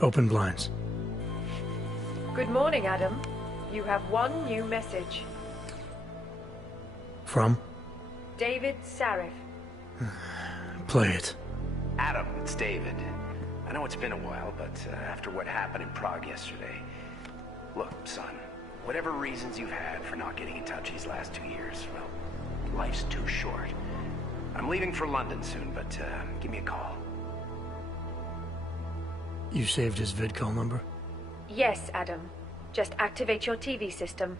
Open blinds. Good morning, Adam. You have one new message. From? David Sarif. Play it. Adam, it's David. I know it's been a while, but after what happened in Prague yesterday... Look, son, whatever reasons you've had for not getting in touch these last 2 years, well, life's too short. I'm leaving for London soon, but give me a call. You saved his vidcall number? Yes, Adam. Just activate your TV system.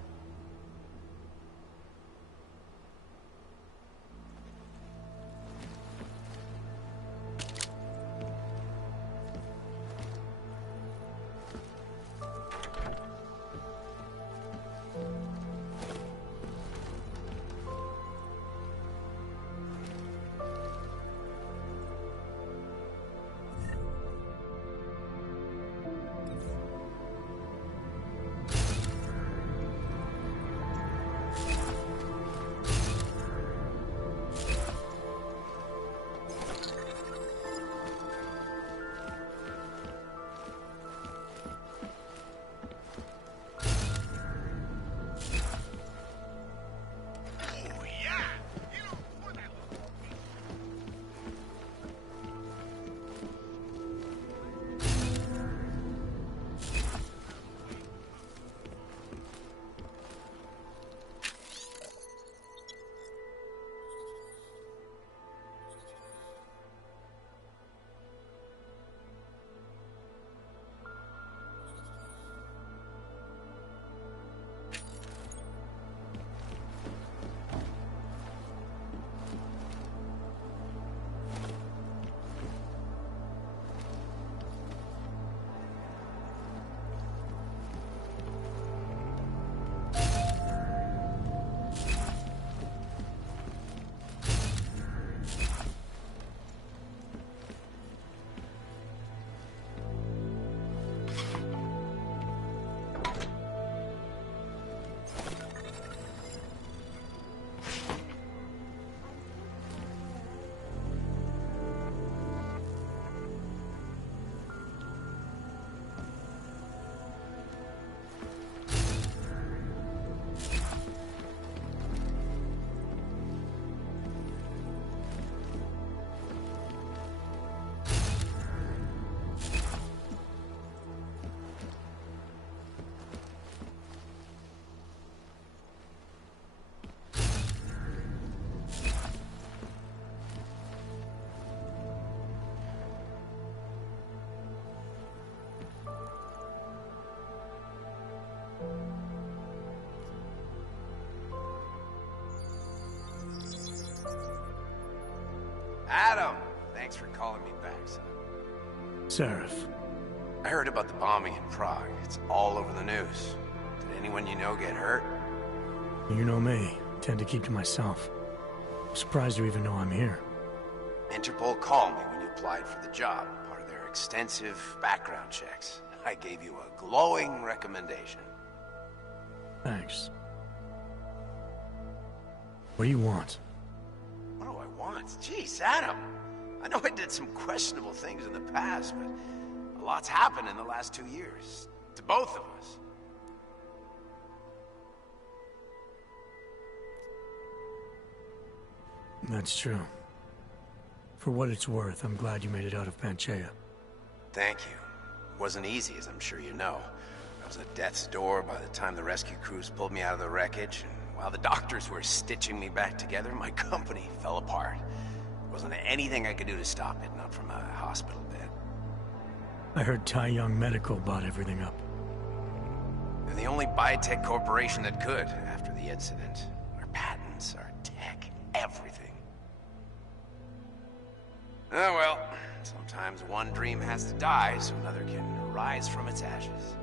Adam! Thanks for calling me back, son. Sarif. I heard about the bombing in Prague. It's all over the news. Did anyone you know get hurt? You know me. Tend to keep to myself. I'm surprised you even know I'm here. Interpol called me when you applied for the job, part of their extensive background checks. I gave you a glowing recommendation. Thanks. What do you want? What do I want? Jeez, Adam. I know I did some questionable things in the past, but a lot's happened in the last 2 years. To both of us. That's true. For what it's worth, I'm glad you made it out of Panchea. Thank you. It wasn't easy, as I'm sure you know. I was at death's door by the time the rescue crews pulled me out of the wreckage, and while the doctors were stitching me back together, my company fell apart. There wasn't anything I could do to stop it, not from a hospital bed. I heard Tai Young Medical bought everything up. They're the only biotech corporation that could, after the incident. Our patents, our tech, everything. Oh well, sometimes one dream has to die so another can rise from its ashes.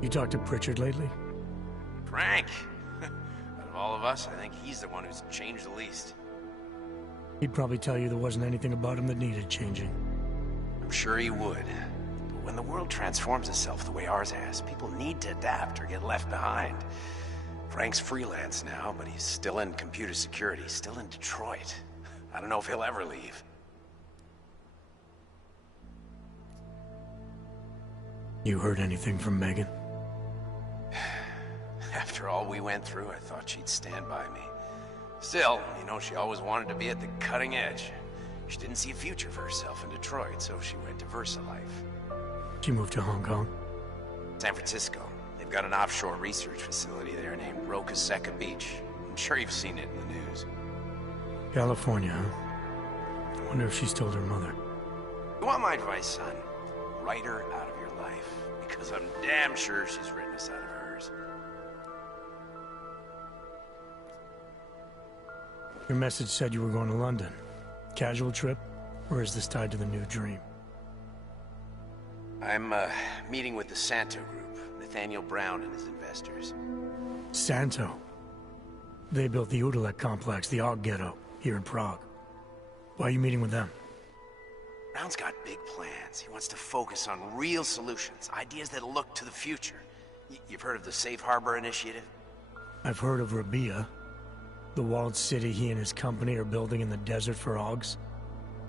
You talked to Pritchard lately? Frank! Out of all of us, I think he's the one who's changed the least. He'd probably tell you there wasn't anything about him that needed changing. I'm sure he would. But when the world transforms itself the way ours has, people need to adapt or get left behind. Frank's freelance now, but he's still in computer security, still in Detroit. I don't know if he'll ever leave. You heard anything from Megan? After all we went through, I thought she'd stand by me. Still, you know, she always wanted to be at the cutting edge. She didn't see a future for herself in Detroit, so she went to VersaLife. She moved to Hong Kong? San Francisco. They've got an offshore research facility there named Roca Seca Beach. I'm sure you've seen it in the news. California, huh? I wonder if she's told her mother. You want my advice, son? Write her out of your life, because I'm damn sure she's written us out of hers. Your message said you were going to London. Casual trip? Or is this tied to the new dream? I'm, meeting with the Santo Group, Nathaniel Brown and his investors. Santo? They built the Udalek complex, the Og Ghetto, here in Prague. Why are you meeting with them? Brown's got big plans. He wants to focus on real solutions, ideas that look to the future. You've heard of the Safe Harbor Initiative? I've heard of Rabia, the walled city he and his company are building in the desert for Ogs.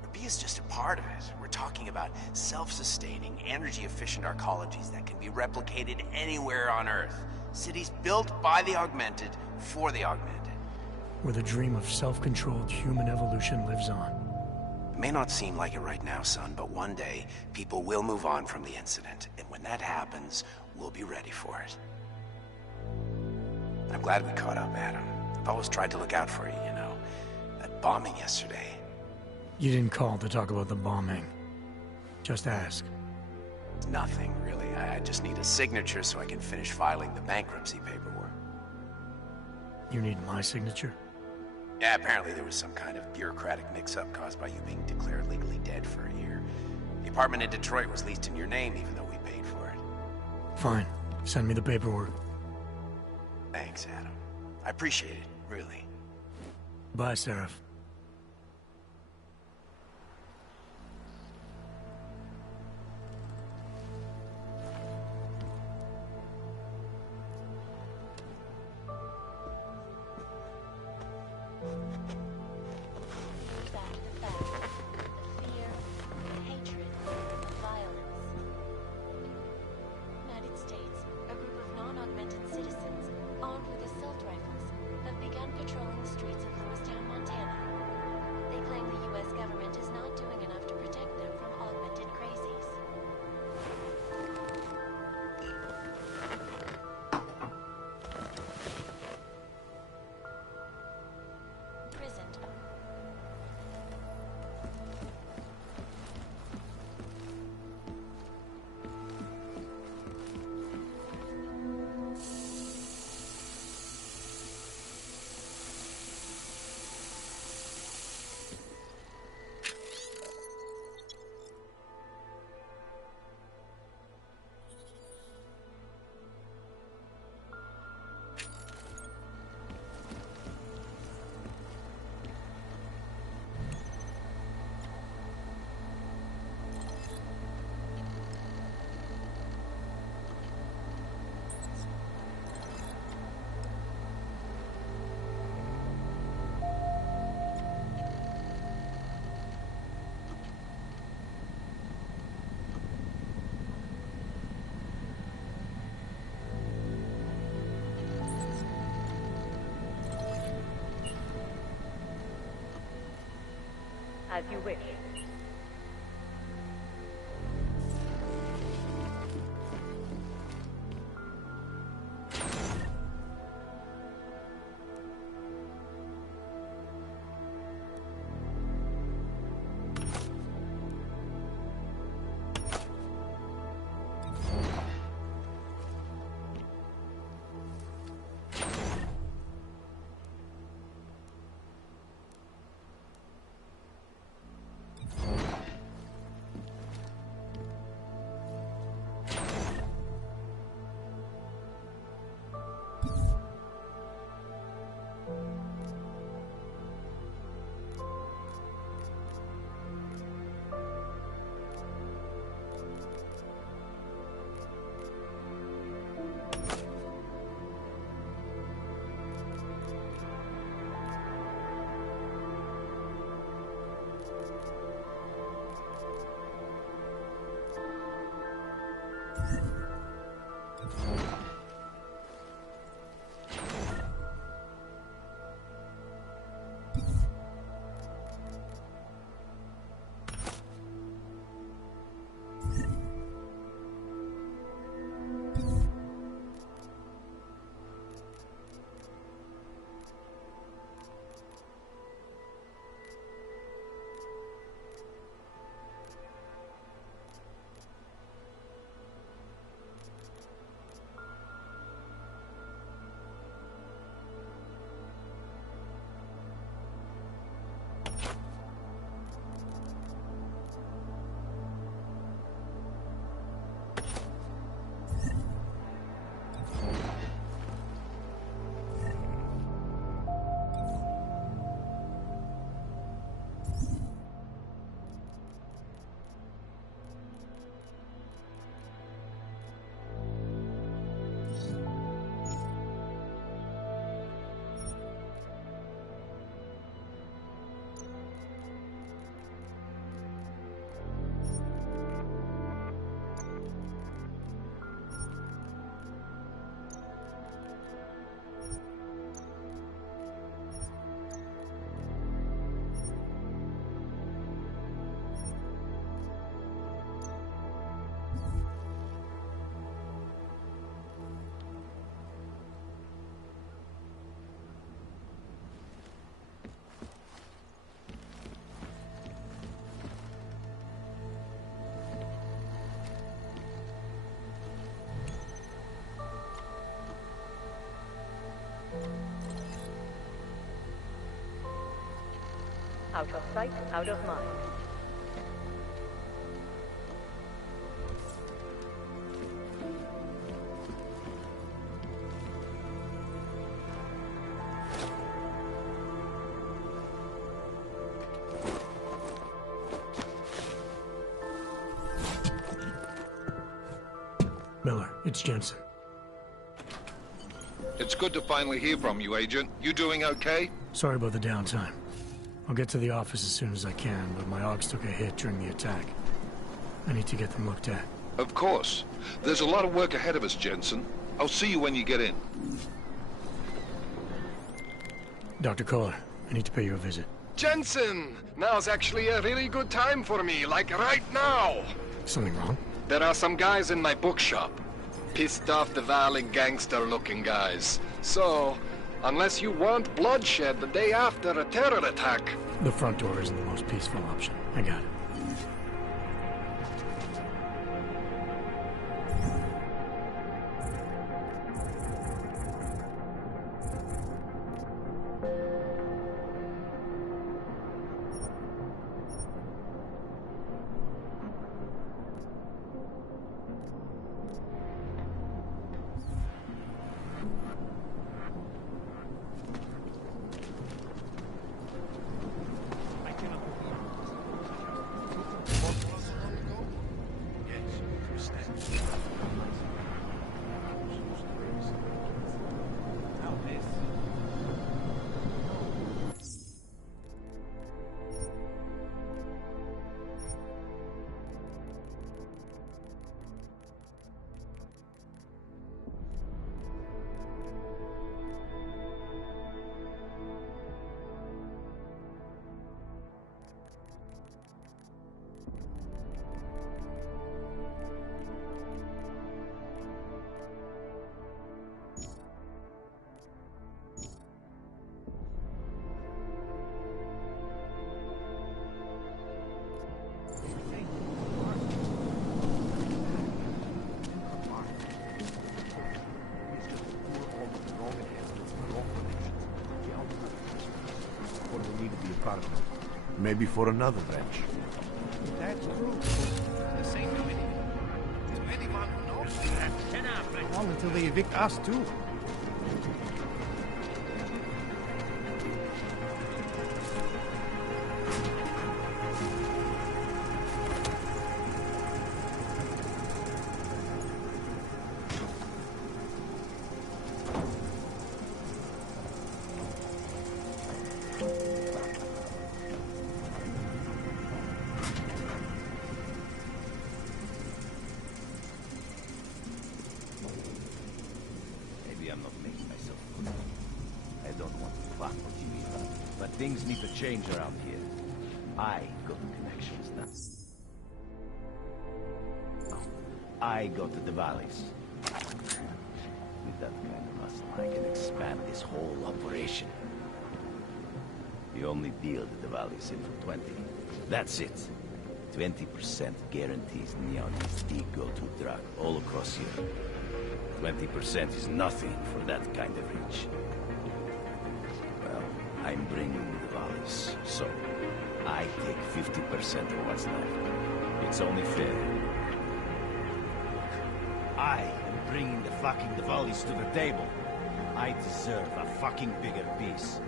Rabia's just a part of it. We're talking about self-sustaining, energy-efficient arcologies that can be replicated anywhere on Earth. Cities built by the augmented, for the augmented. Where the dream of self-controlled human evolution lives on. It may not seem like it right now, son, but one day, people will move on from the incident. And when that happens, we'll be ready for it. I'm glad we caught up, Adam. I've always tried to look out for you, you know. That bombing yesterday. You didn't call to talk about the bombing. Just ask. It's nothing, really. I just need a signature so I can finish filing the bankruptcy paperwork. You need my signature? Yeah, apparently there was some kind of bureaucratic mix-up caused by you being declared legally dead for a year. The apartment in Detroit was leased in your name even though we paid for it. Fine. Send me the paperwork. Thanks, Adam. I appreciate it, really. Bye, Seraph. As you wish. Out of sight, out of mind. Miller, it's Jensen. It's good to finally hear from you, Agent. You doing okay? Sorry about the downtime. I'll get to the office as soon as I can, but my Augs took a hit during the attack. I need to get them looked at. Of course. There's a lot of work ahead of us, Jensen. I'll see you when you get in. Dr. Kohler, I need to pay you a visit. Jensen! Now's actually a really good time for me, like right now! Something wrong? There are some guys in my bookshop. Pissed off the Valley gangster-looking guys. So, unless you want bloodshed the day after a terror attack... The front door isn't the most peaceful option. I got it. Maybe for another branch. That's true. The same committee. To anyone who knows, how long until they evict us too? Things need to change around here. I got the connections now. I go to the valleys. With that kind of muscle, I can expand this whole operation. The only deal that the valley's in for 20. That's it. 20% guarantees Neon is the go-to drug all across here. 20% is nothing for that kind of reach. I'm bringing the valleys, so I take 50% of what's left. It's only fair. I am bringing the fucking valleys to the table. I deserve a fucking bigger piece.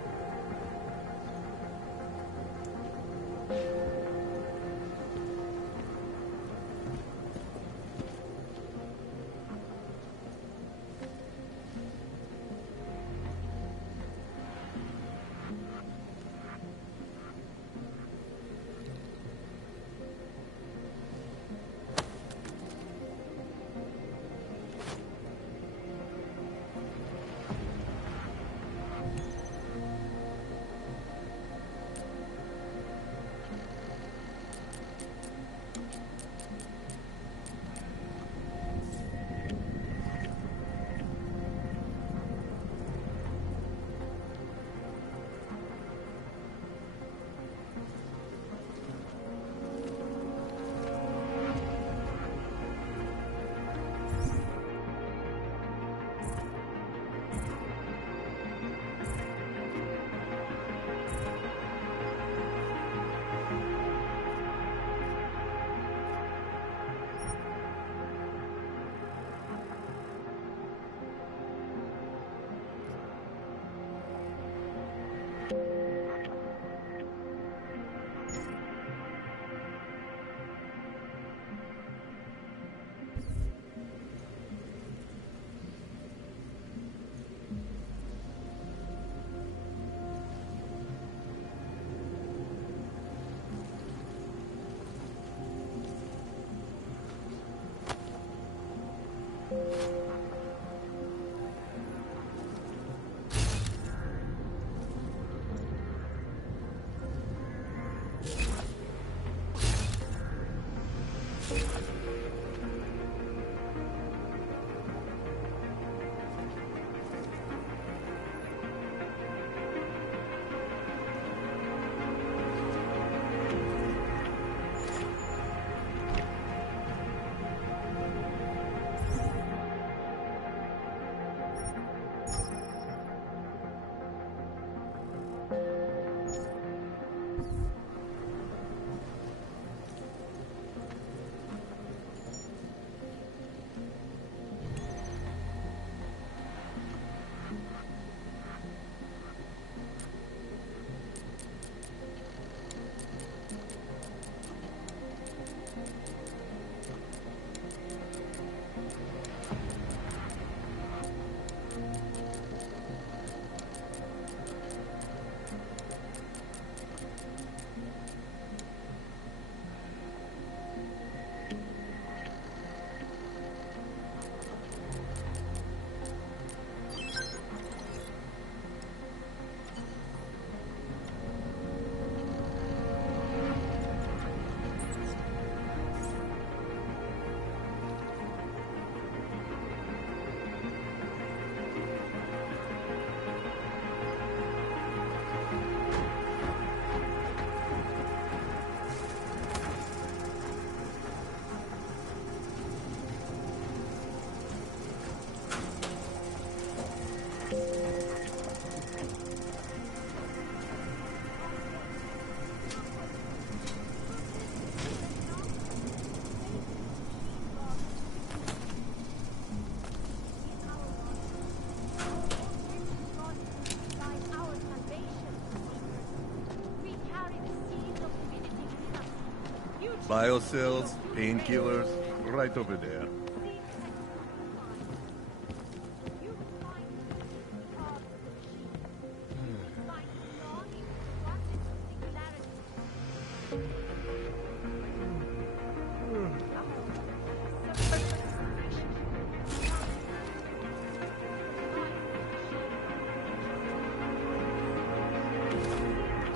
Biocells, painkillers, right over there.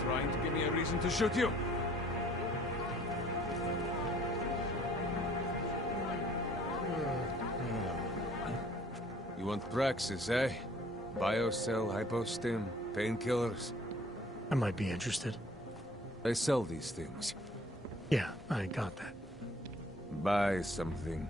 Trying to give me a reason to shoot you. You want praxis, eh? Biocell, hypostim, painkillers. I might be interested. I sell these things. Yeah, I got that. Buy something.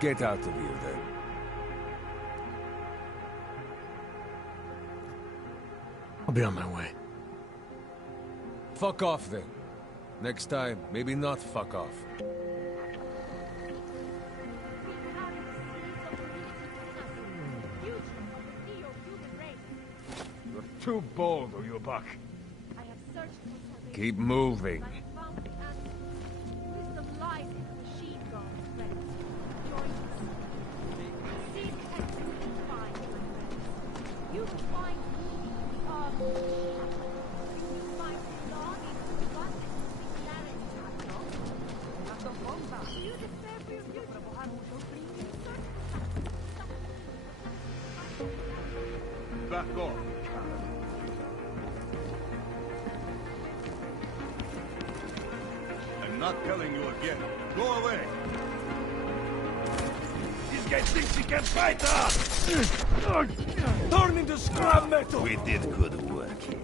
Get out of here, then. I'll be on my way. Fuck off, then. Next time, maybe not fuck off. You're too bold, or you buck. Keep moving. Back off. I'm not telling you again. Go away. This guy thinks he can fight us! Turn into scrap metal! We did good work here.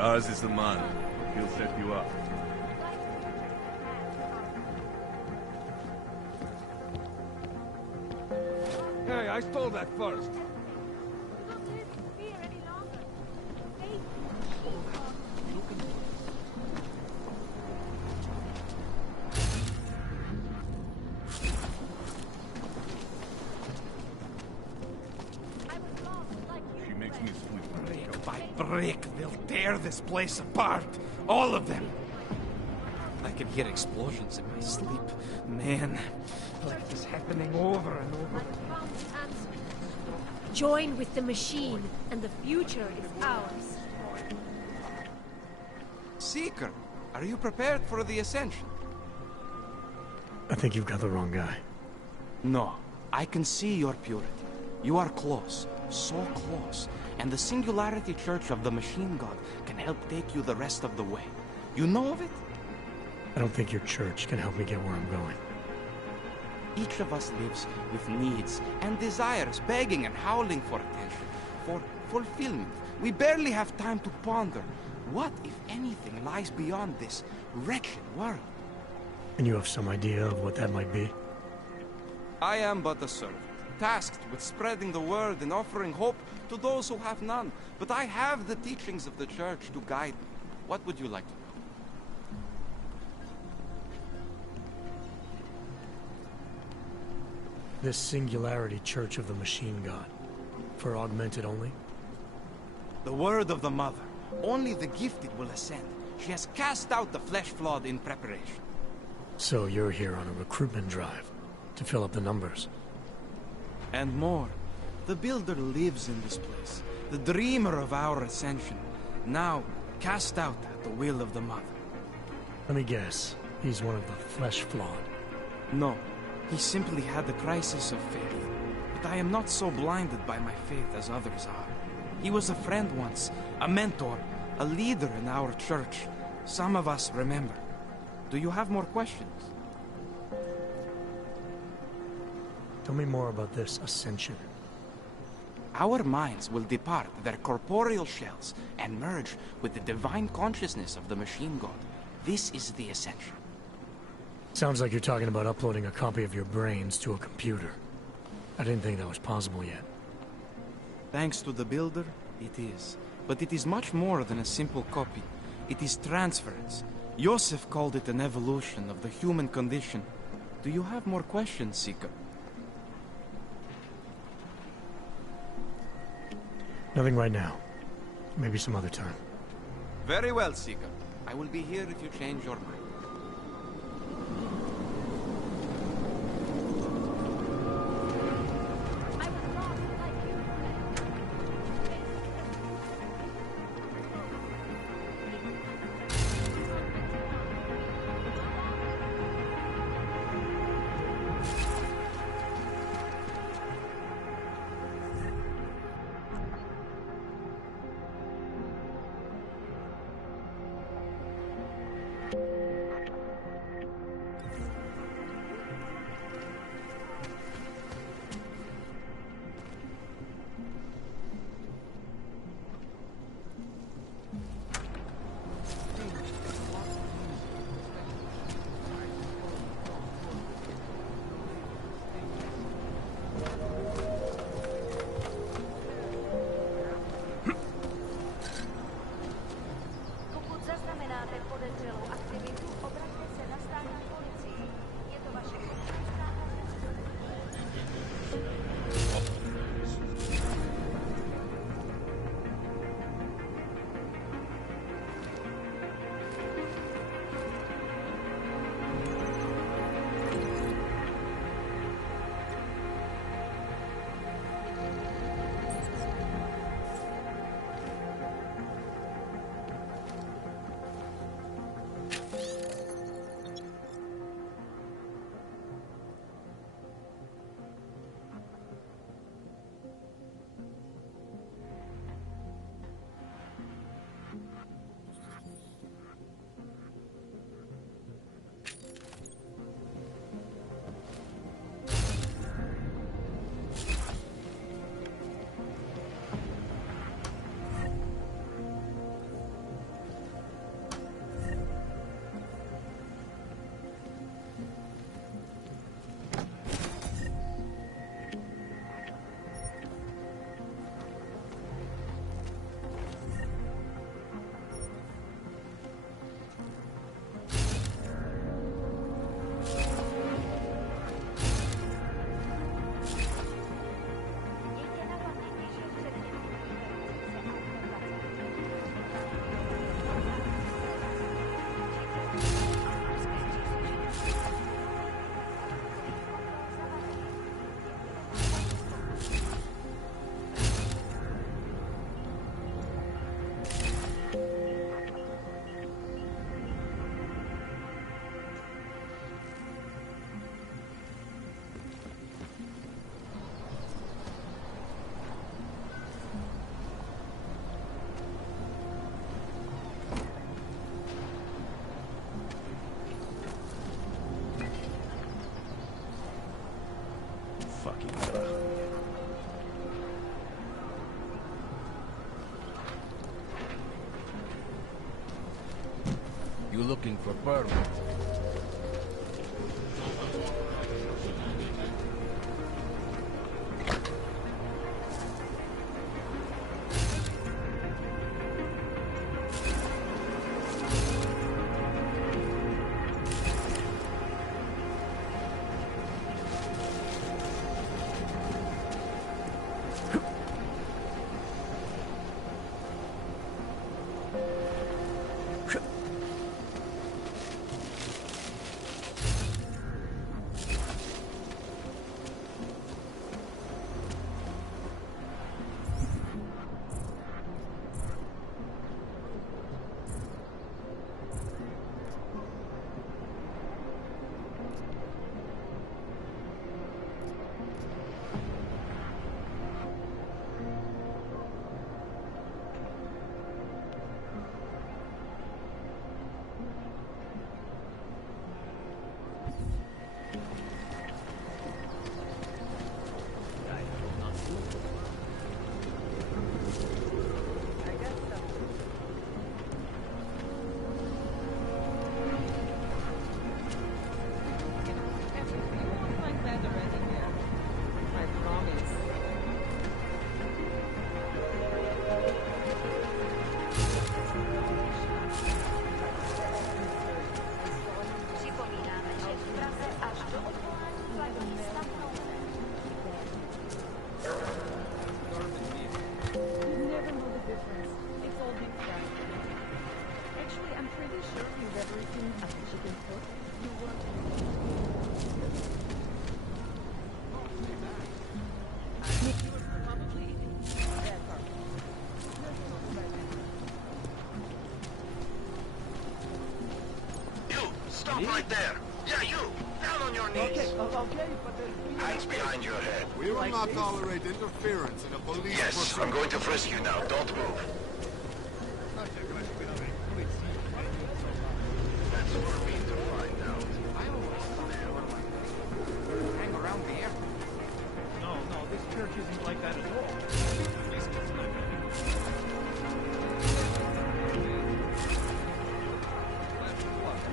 Ours is the man. He'll set you up. Hey, I stole that first. She makes me sleep. Brick by brick, they'll tear this place apart. All of them. I can hear explosions in my sleep. Man, like this happening over and over. Join with the machine, and the future is ours. Seeker, are you prepared for the ascension? I think you've got the wrong guy. No, I can see your purity. You are close. so close, and the Singularity Church of the Machine God can help take you the rest of the way. You know of it? I don't think your church can help me get where I'm going. Each of us lives with needs and desires, begging and howling for attention, for fulfillment. We barely have time to ponder what, if anything, lies beyond this wretched world. And you have some idea of what that might be? I am but a servant, tasked with spreading the word and offering hope to those who have none. But I have the teachings of the Church to guide me. What would you like to know? This Singularity Church of the Machine God. For augmented only? The word of the Mother. Only the gifted will ascend. She has cast out the flesh-flawed in preparation. So you're here on a recruitment drive, to fill up the numbers. And more. The Builder lives in this place, the dreamer of our ascension, now cast out at the will of the Mother. Let me guess, he's one of the flesh-flawed. No, he simply had a crisis of faith. But I am not so blinded by my faith as others are. He was a friend once, a mentor, a leader in our church. Some of us remember. Do you have more questions? Tell me more about this ascension. Our minds will depart their corporeal shells and merge with the divine consciousness of the Machine God. This is the ascension. Sounds like you're talking about uploading a copy of your brains to a computer. I didn't think that was possible yet. Thanks to the Builder, it is. But it is much more than a simple copy. It is transference. Joseph called it an evolution of the human condition. Do you have more questions, Seeker? Nothing right now. Maybe some other time. Very well, Seeker. I will be here if you change your mind. You looking for pearl? Stop right there! Yeah, you! Down on your knees! Okay, but Hands behind your head. We will not tolerate interference in a police Yes, I'm going to frisk you now. Don't move. That's for me to find out. Hang around here. No, this church isn't like that at all.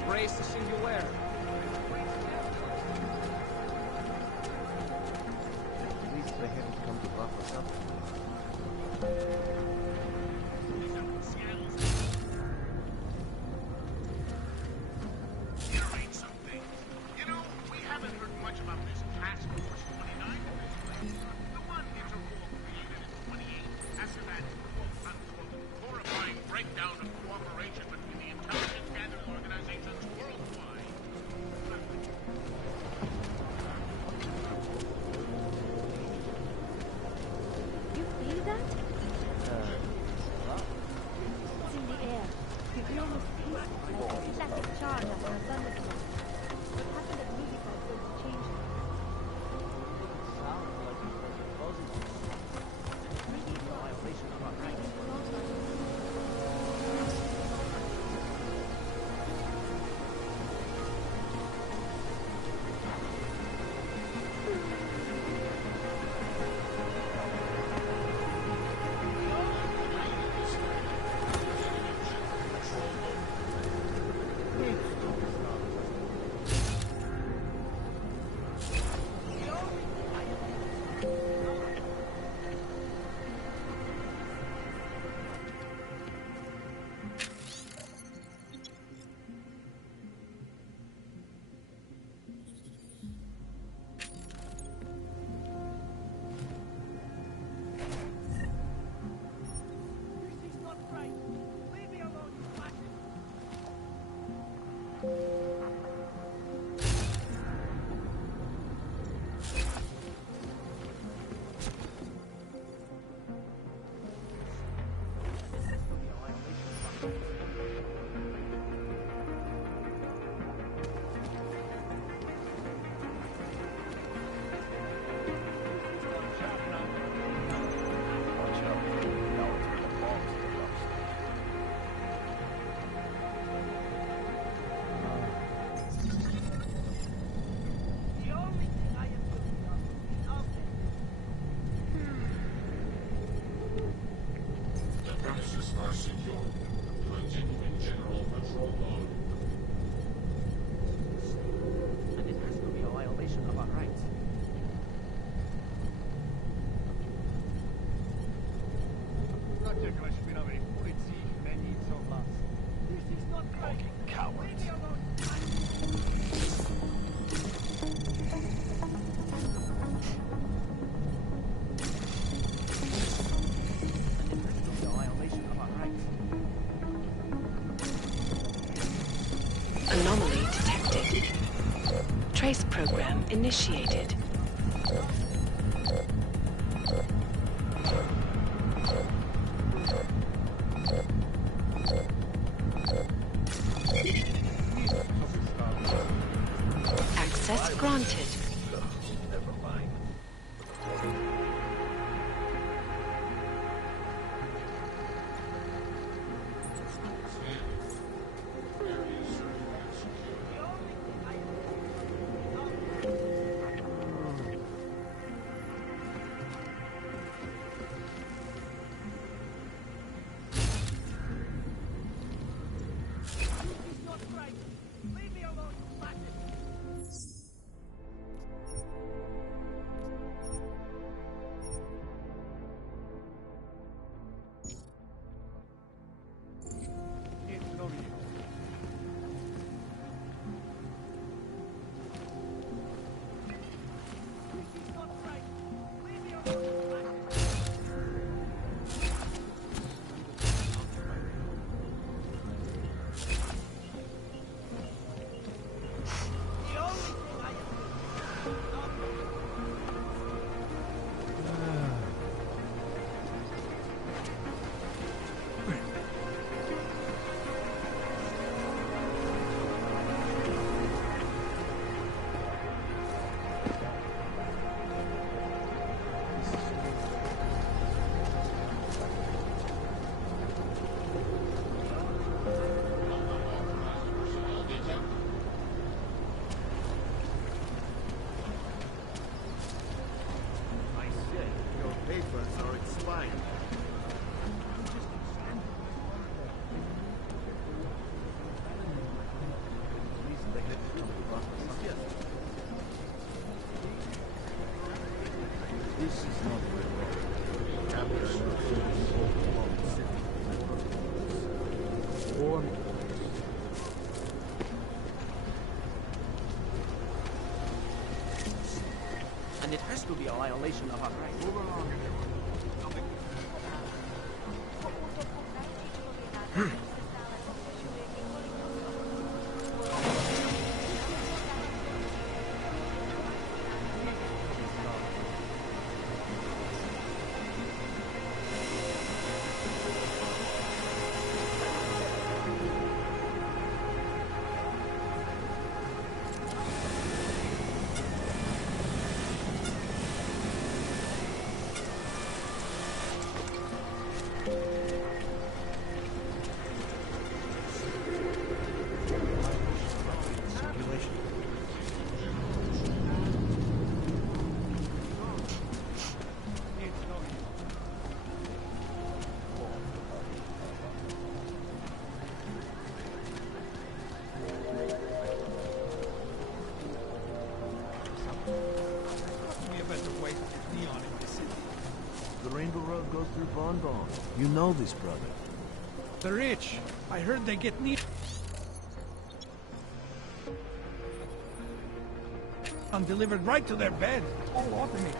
Embrace the singularity. at least they haven't come to buff us up. Something. You know, we haven't heard much about this task force 29. The one Interpol created in 28 after that quote-unquote horrifying breakdown of cooperation between the intelligence gathering organizations worldwide. You feel that? It's in the air. You feel almost peaceful, like a static charge after a thunderstorm. What happened at movie is going to change it. Sounds like it was positive. Maybe it's a violation of our rights. Fucking cowards. Anomaly detected. Trace program initiated. Access granted. Never mind. And it has to be a violation of our rights. The Rainbow Road goes through Bon Bon. You know this, brother. The rich. I heard they get neat. And delivered right to their bed. All automated.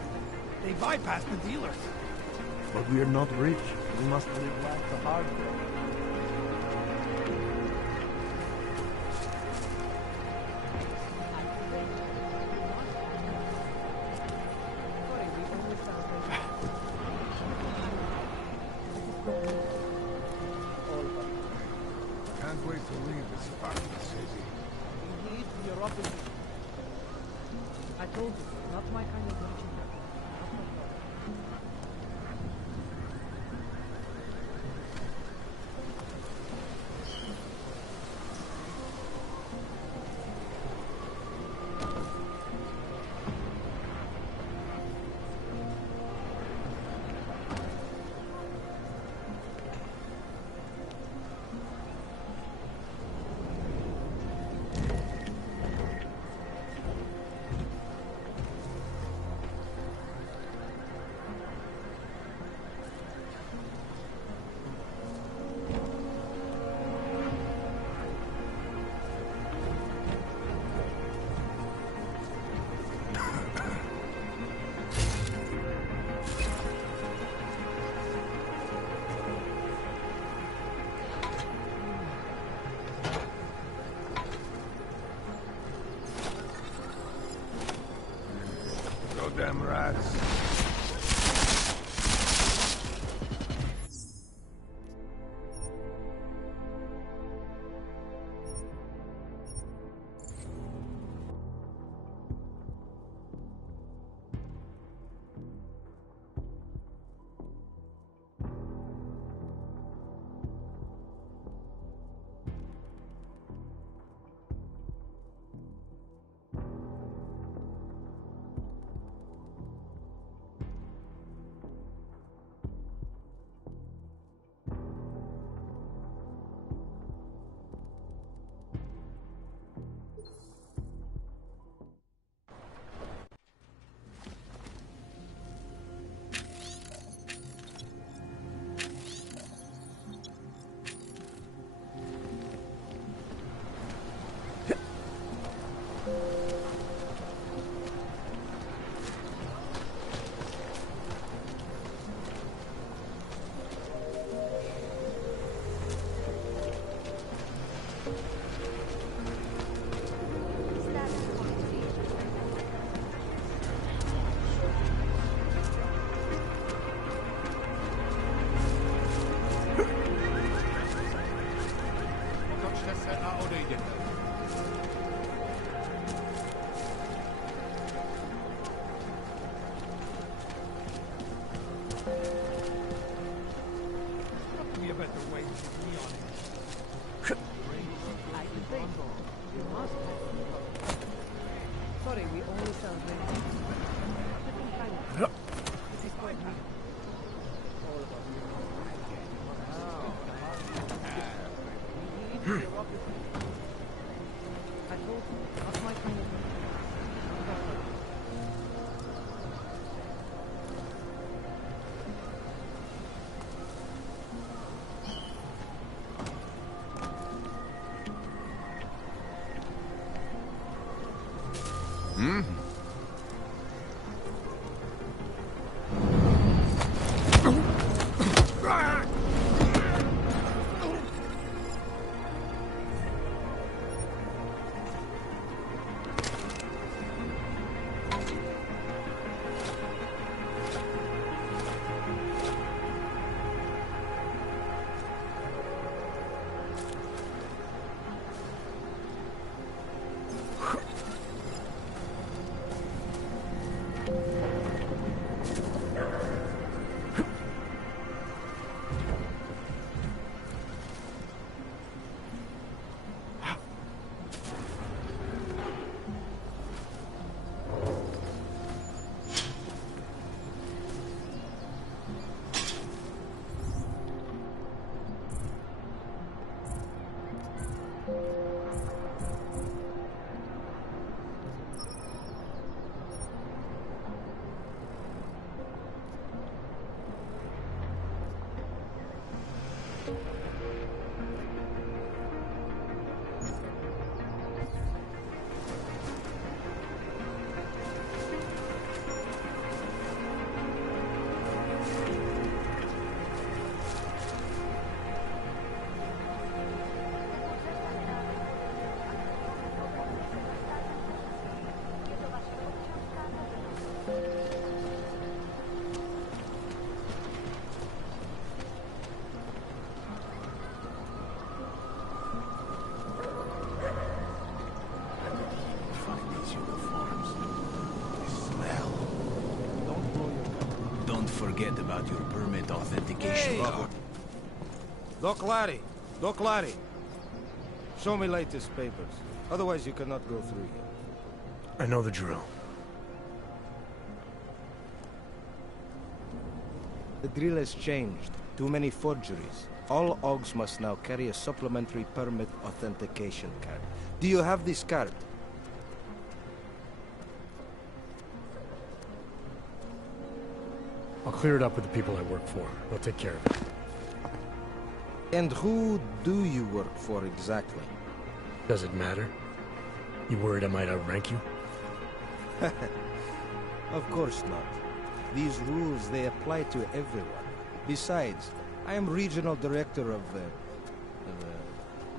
They bypass the dealers. But we are not rich. We must live life the hard way. Can't wait to leave this fucking city. You need your office. I told you, not my kind of merchandise. Them rats. Sorry, we only sell drinks. This is quite nice. All about you. I told you, not my kind of thing. Forget about your permit authentication. Hey. Doc Larry. Show me latest papers. Otherwise you cannot go through here. I know the drill. The drill has changed. Too many forgeries. All OGs must now carry a supplementary permit authentication card. Do you have this card? I'll clear it up with the people I work for. They'll take care of it. And who do you work for exactly? Does it matter? You worried I might outrank you? Of course not. These rules, they apply to everyone. Besides, I am regional director of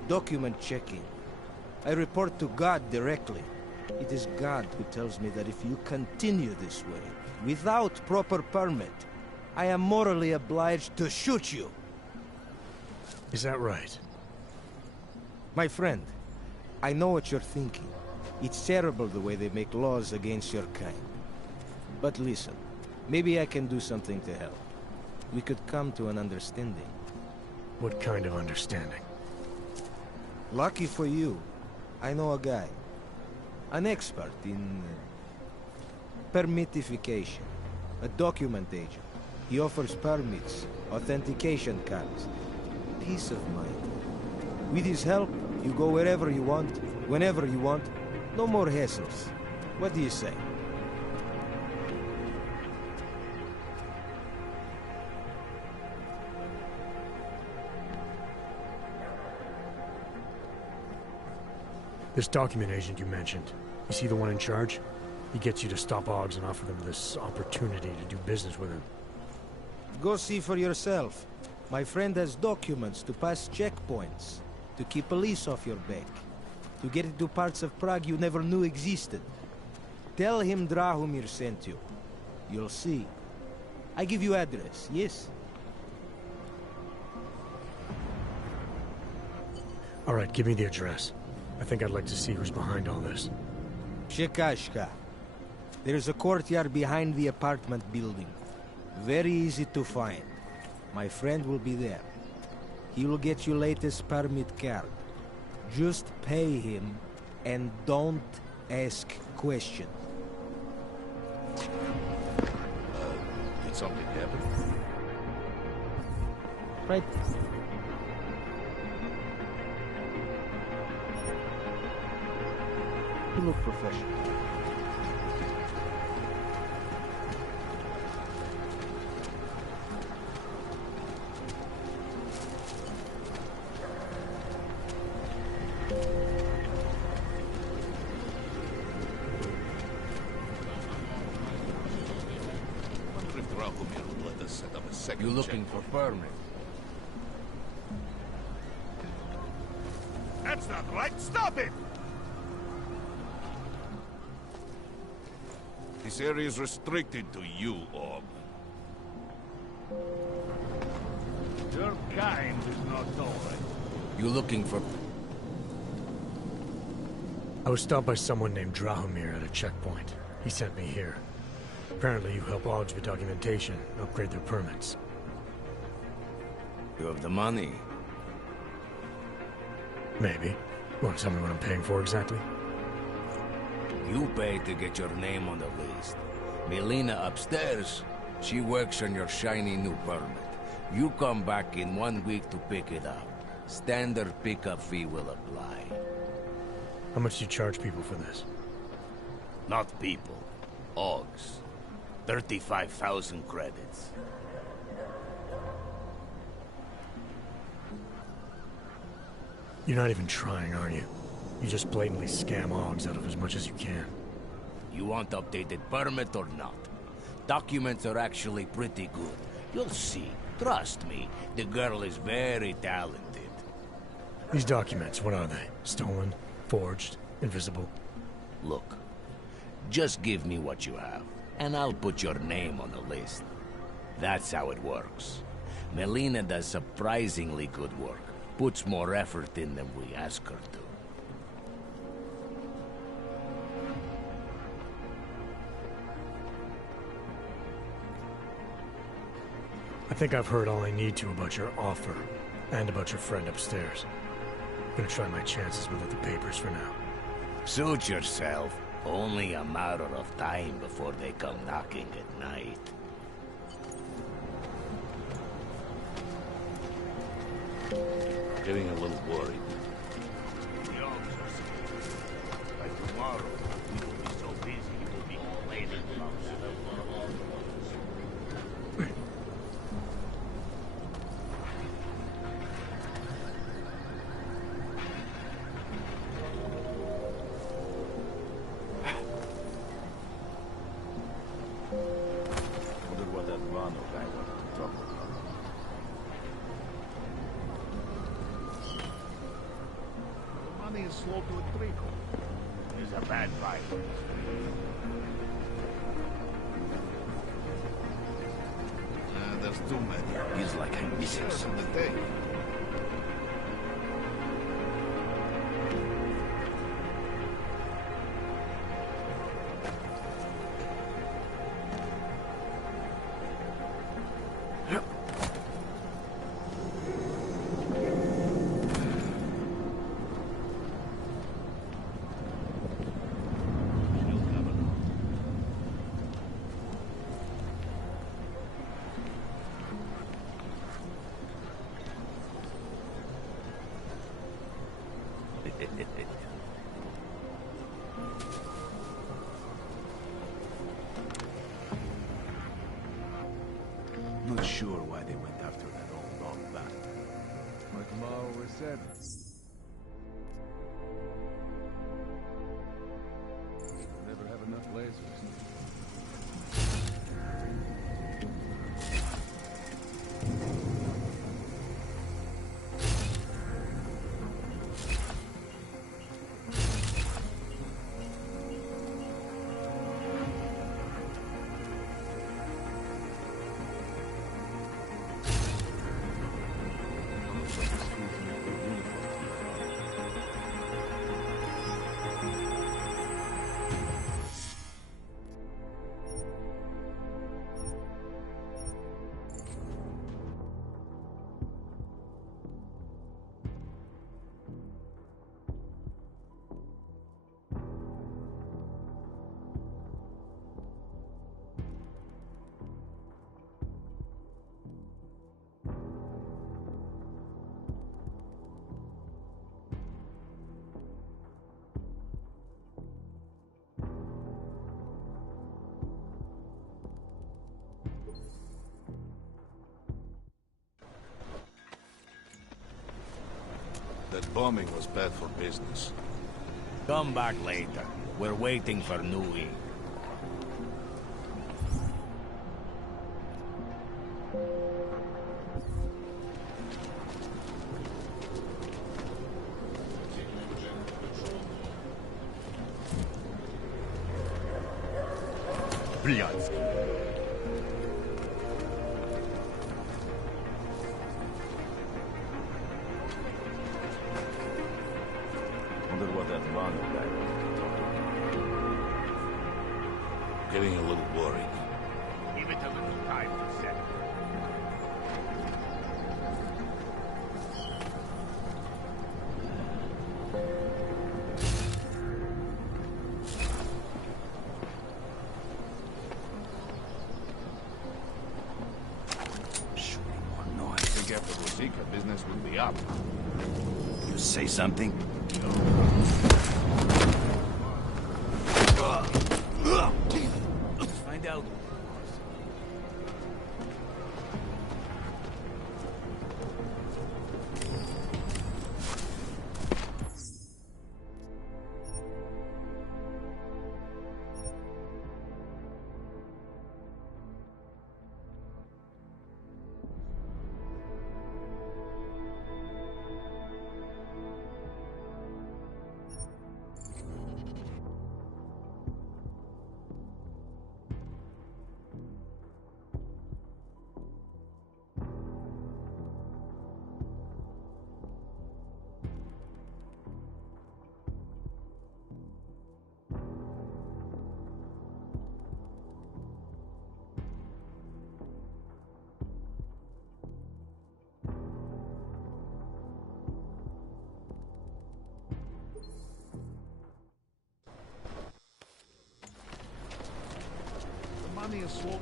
document checking. I report to God directly. It is God who tells me that if you continue this way, without proper permit, I am morally obliged to shoot you. Is that right? My friend, I know what you're thinking. It's terrible the way they make laws against your kind. But listen, maybe I can do something to help. We could come to an understanding. What kind of understanding? Lucky for you, I know a guy. An expert in permitification. A document agent. He offers permits, authentication cards. Peace of mind. With his help, you go wherever you want, whenever you want. No more hassles. What do you say? This document agent you mentioned, is he the one in charge? He gets you to stop Oggs and offer them this opportunity to do business with him. Go see for yourself. My friend has documents to pass checkpoints, to keep police off your back, to get into parts of Prague you never knew existed. Tell him Drahomir sent you. You'll see. I give you address, yes? All right, give me the address. I think I'd like to see who's behind all this. Shekashka. There's a courtyard behind the apartment building. Very easy to find. My friend will be there. He will get you latest permit card. Just pay him and don't ask questions. Did something happen? Right. You look professional. You looking for permit? That's not right. Stop it! This area is restricted to you, Ogg. Your kind is not alright. You looking for... I was stopped by someone named Drahomir at a checkpoint. He sent me here. Apparently you help Oggs with documentation, upgrade their permits. You have the money? Maybe. You want to tell me what I'm paying for exactly? You pay to get your name on the list. Melina upstairs, she works on your shiny new permit. You come back in 1 week to pick it up. Standard pickup fee will apply. How much do you charge people for this? Not people. Oggs. 35,000 credits. You're not even trying, are you? You just blatantly scam Oggs out of as much as you can. You want updated permit or not? Documents are actually pretty good. You'll see. Trust me, the girl is very talented. These documents, what are they? Stolen? Forged? Invisible? Look, just give me what you have, and I'll put your name on the list. That's how it works. Melina does surprisingly good work. Puts more effort in than we ask her to. I think I've heard all I need to about your offer, and about your friend upstairs. I'm gonna try my chances without the papers for now. Suit yourself. Only a matter of time before they come knocking at night. Getting a little worried. By tomorrow, we will be so busy you will be complaining about that. Wonder what that Vano guy wanted to talk about. The money is slow to trickle. is a bad fight. There's too many. Feels like I'm missing something. Not sure why they went after that old dog back. Like Ma always said. Never have enough lasers. That bombing was bad for business. Come back later. We're waiting for new ink. Блядь. Wonder what that Mono guy was. Getting a little worried. Give it a little time to settle. I think after Rosika, business will be up. You say something? Find out. Money is swollen.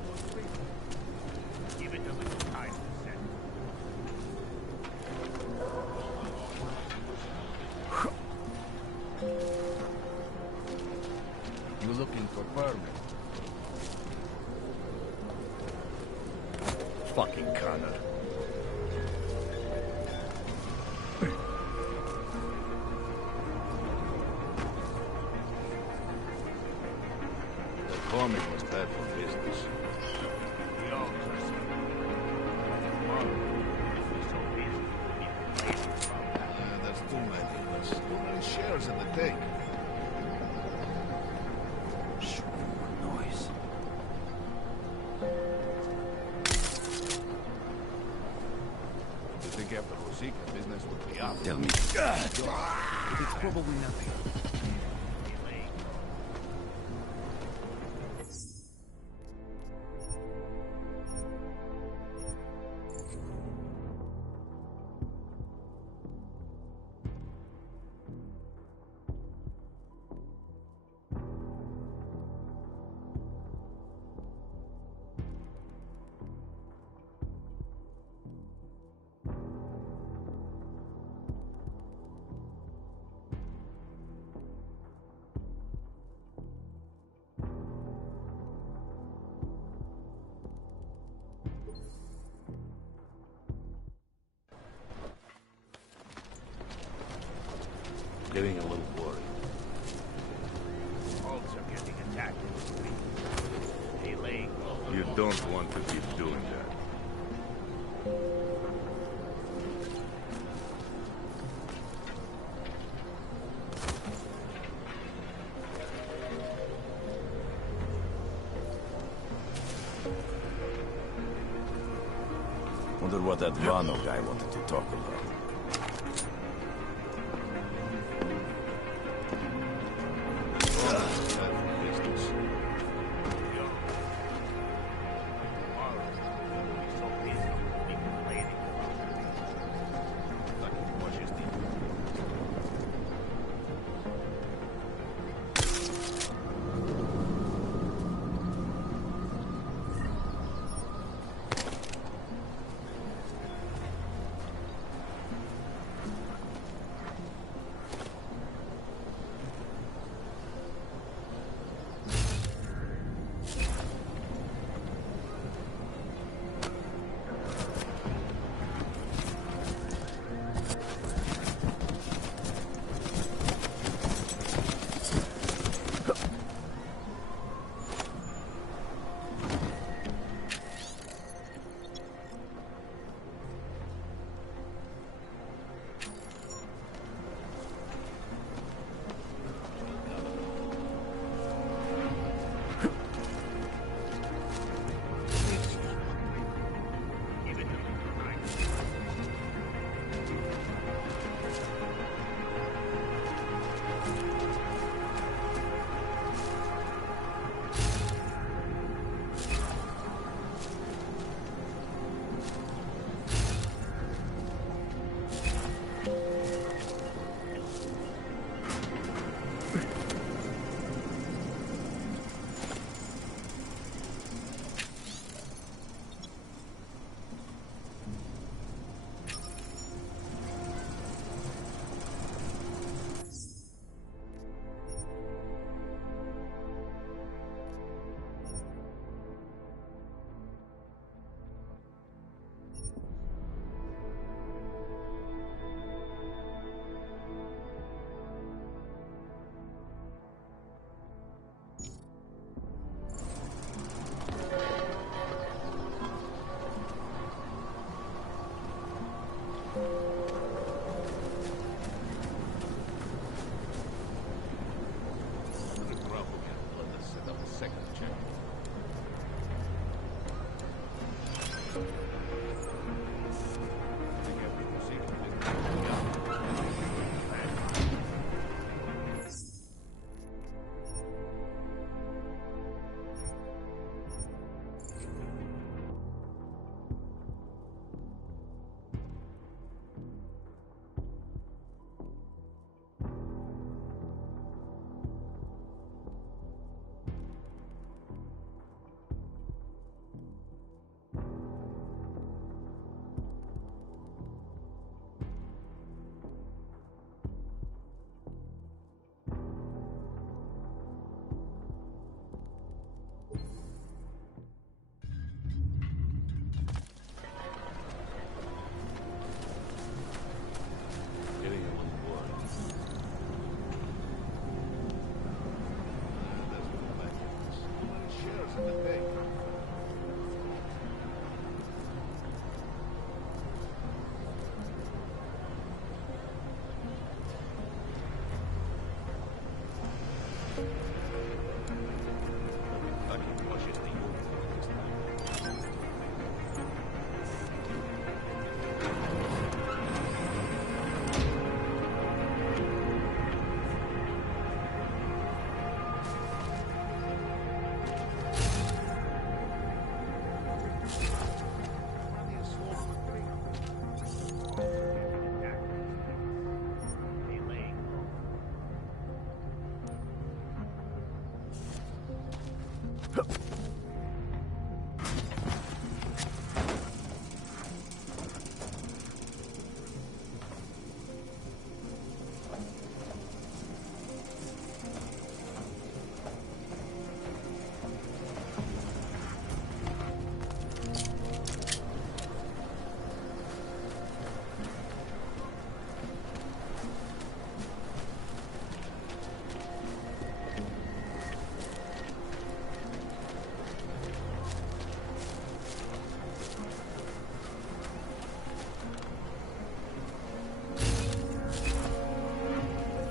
Give it a little time to settle. You looking for permit? Fucking Connor. The comic was bad for business. We all trust him. Tomorrow, if we're so busy, we need to play about that. There's too many of us. Too many shares in the take. Tell me. It's probably nothing. Getting a little worried. Hulks are getting attacked in the street. They laying low. You don't want to keep doing that. Wonder what that Vano guy wanted to talk about.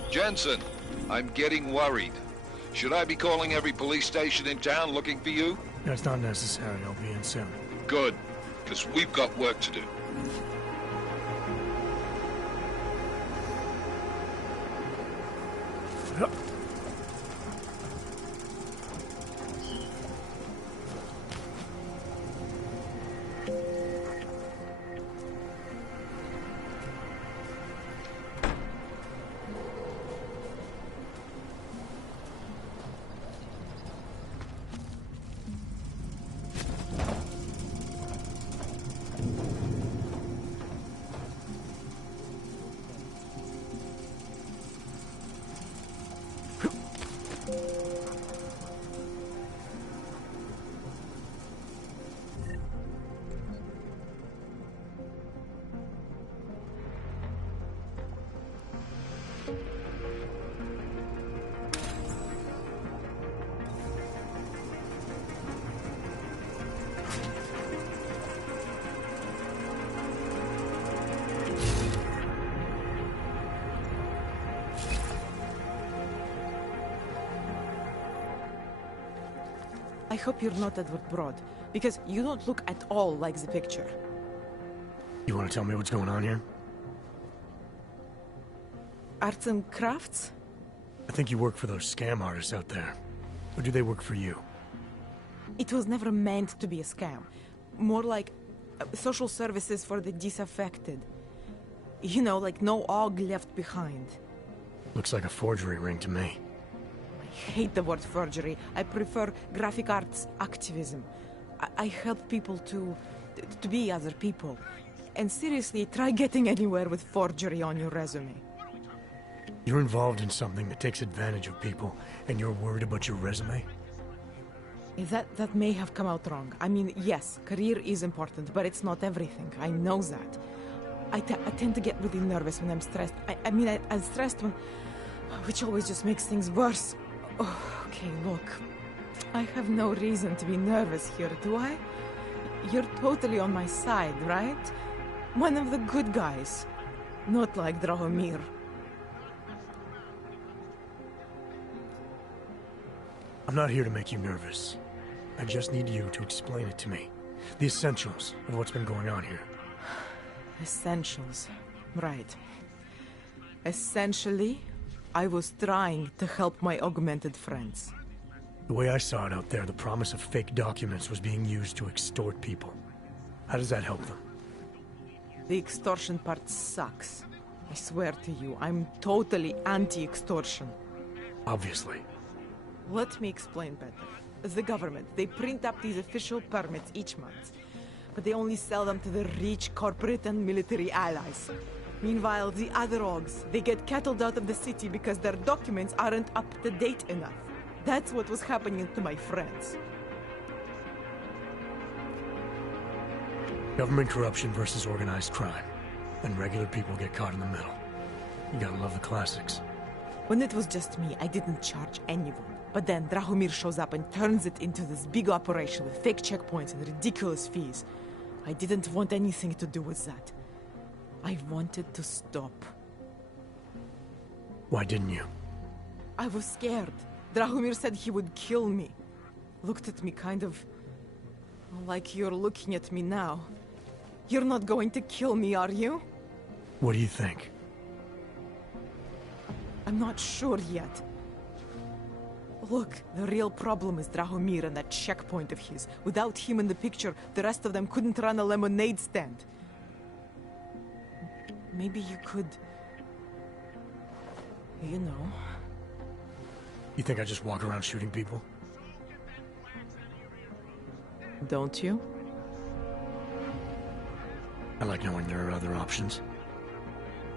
Jensen, I'm getting worried. Should I be calling every police station in town looking for you? That's not necessary. I'll be in soon. Good, because we've got work to do. I hope you're not Edward Broad, because you don't look at all like the picture. You want to tell me what's going on here? Arts and crafts? I think you work for those scam artists out there. Or do they work for you? It was never meant to be a scam. More like social services for the disaffected. You know, like no og left behind. Looks like a forgery ring to me. I hate the word forgery. I prefer graphic arts activism. I help people to be other people. And seriously, try getting anywhere with forgery on your resume. You're involved in something that takes advantage of people, and you're worried about your resume? That may have come out wrong. I mean, yes, career is important, but it's not everything. I know that. I tend to get really nervous when I'm stressed. I'm stressed when... which always just makes things worse. Oh, okay, look. I have no reason to be nervous here, do I? You're totally on my side, right? One of the good guys. Not like Drahomir. I'm not here to make you nervous. I just need you to explain it to me. The essentials of what's been going on here. Essentials. Right. Essentially, I was trying to help my augmented friends. The way I saw it out there, the promise of fake documents was being used to extort people. How does that help them? The extortion part sucks. I swear to you, I'm totally anti-extortion. Obviously. Let me explain better. The government, they print up these official permits each month, but they only sell them to the rich corporate and military allies. Meanwhile, the other orgs, they get cattled out of the city because their documents aren't up to date enough. That's what was happening to my friends. Government corruption versus organized crime. And regular people get caught in the middle. You gotta love the classics. When it was just me, I didn't charge anyone. But then Drahomir shows up and turns it into this big operation with fake checkpoints and ridiculous fees. I didn't want anything to do with that. I wanted to stop. Why didn't you? I was scared. Drahomir said he would kill me. Looked at me kind of... like you're looking at me now. You're not going to kill me, are you? What do you think? I'm not sure yet. Look, the real problem is Drahomir and that checkpoint of his. Without him in the picture, the rest of them couldn't run a lemonade stand. Maybe you could... you know... You think I just walk around shooting people? Don't you? I like knowing there are other options.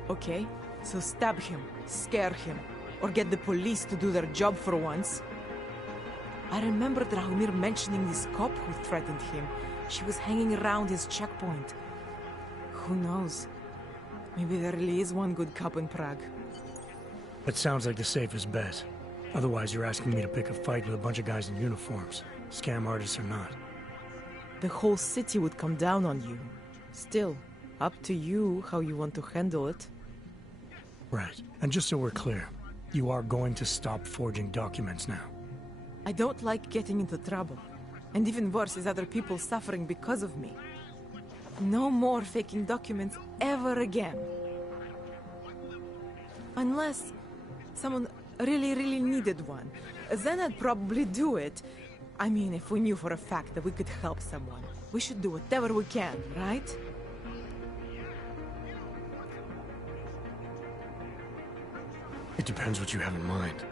Okay, so stab him, scare him, or get the police to do their job for once. I remember Drahomir mentioning this cop who threatened him. She was hanging around his checkpoint. Who knows? Maybe there really is one good cop in Prague. That sounds like the safest bet. Otherwise, you're asking me to pick a fight with a bunch of guys in uniforms. Scam artists or not. The whole city would come down on you. Still, up to you how you want to handle it. Right. And just so we're clear, You are going to stop forging documents now. I don't like getting into trouble. And even worse is other people suffering because of me. No more faking documents ever again. Unless someone really needed one. Then I'd probably do it. I mean, if we knew for a fact that we could help someone, we should do whatever we can, right? It depends what you have in mind.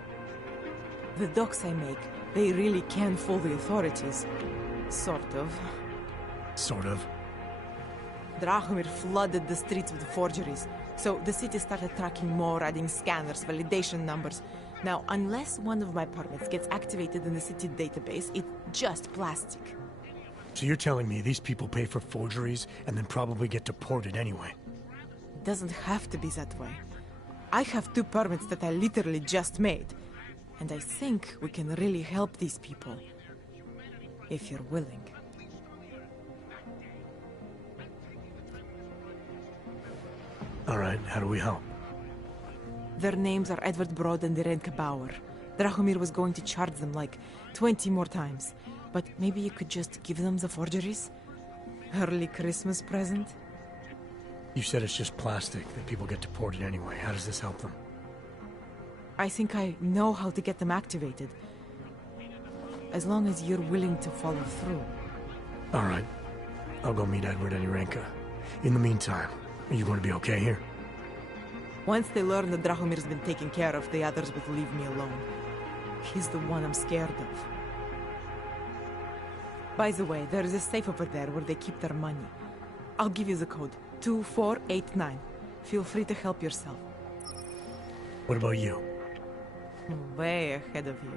The docs I make, they really can fool the authorities. Sort of. Sort of? Drahomir flooded the streets with forgeries, so the city started tracking more, adding scanners, validation numbers. Now, unless one of my permits gets activated in the city database, it's just plastic. So you're telling me these people pay for forgeries and then probably get deported anyway? It doesn't have to be that way. I have 2 permits that I literally just made. And I think we can really help these people. If you're willing. Alright, how do we help? Their names are Edward Broad and Irenka Bauer. Drahomir was going to charge them like 20 more times. But maybe you could just give them the forgeries? Early Christmas present? You said it's just plastic, that people get deported anyway. How does this help them? I think I know how to get them activated. As long as you're willing to follow through. Alright. I'll go meet Edward and Irenka. In the meantime, are you going to be okay here? Once they learn that Drahomir's been taken care of, the others will leave me alone. He's the one I'm scared of. By the way, there is a safe over there where they keep their money. I'll give you the code. 2489. Feel free to help yourself. What about you? Way ahead of you.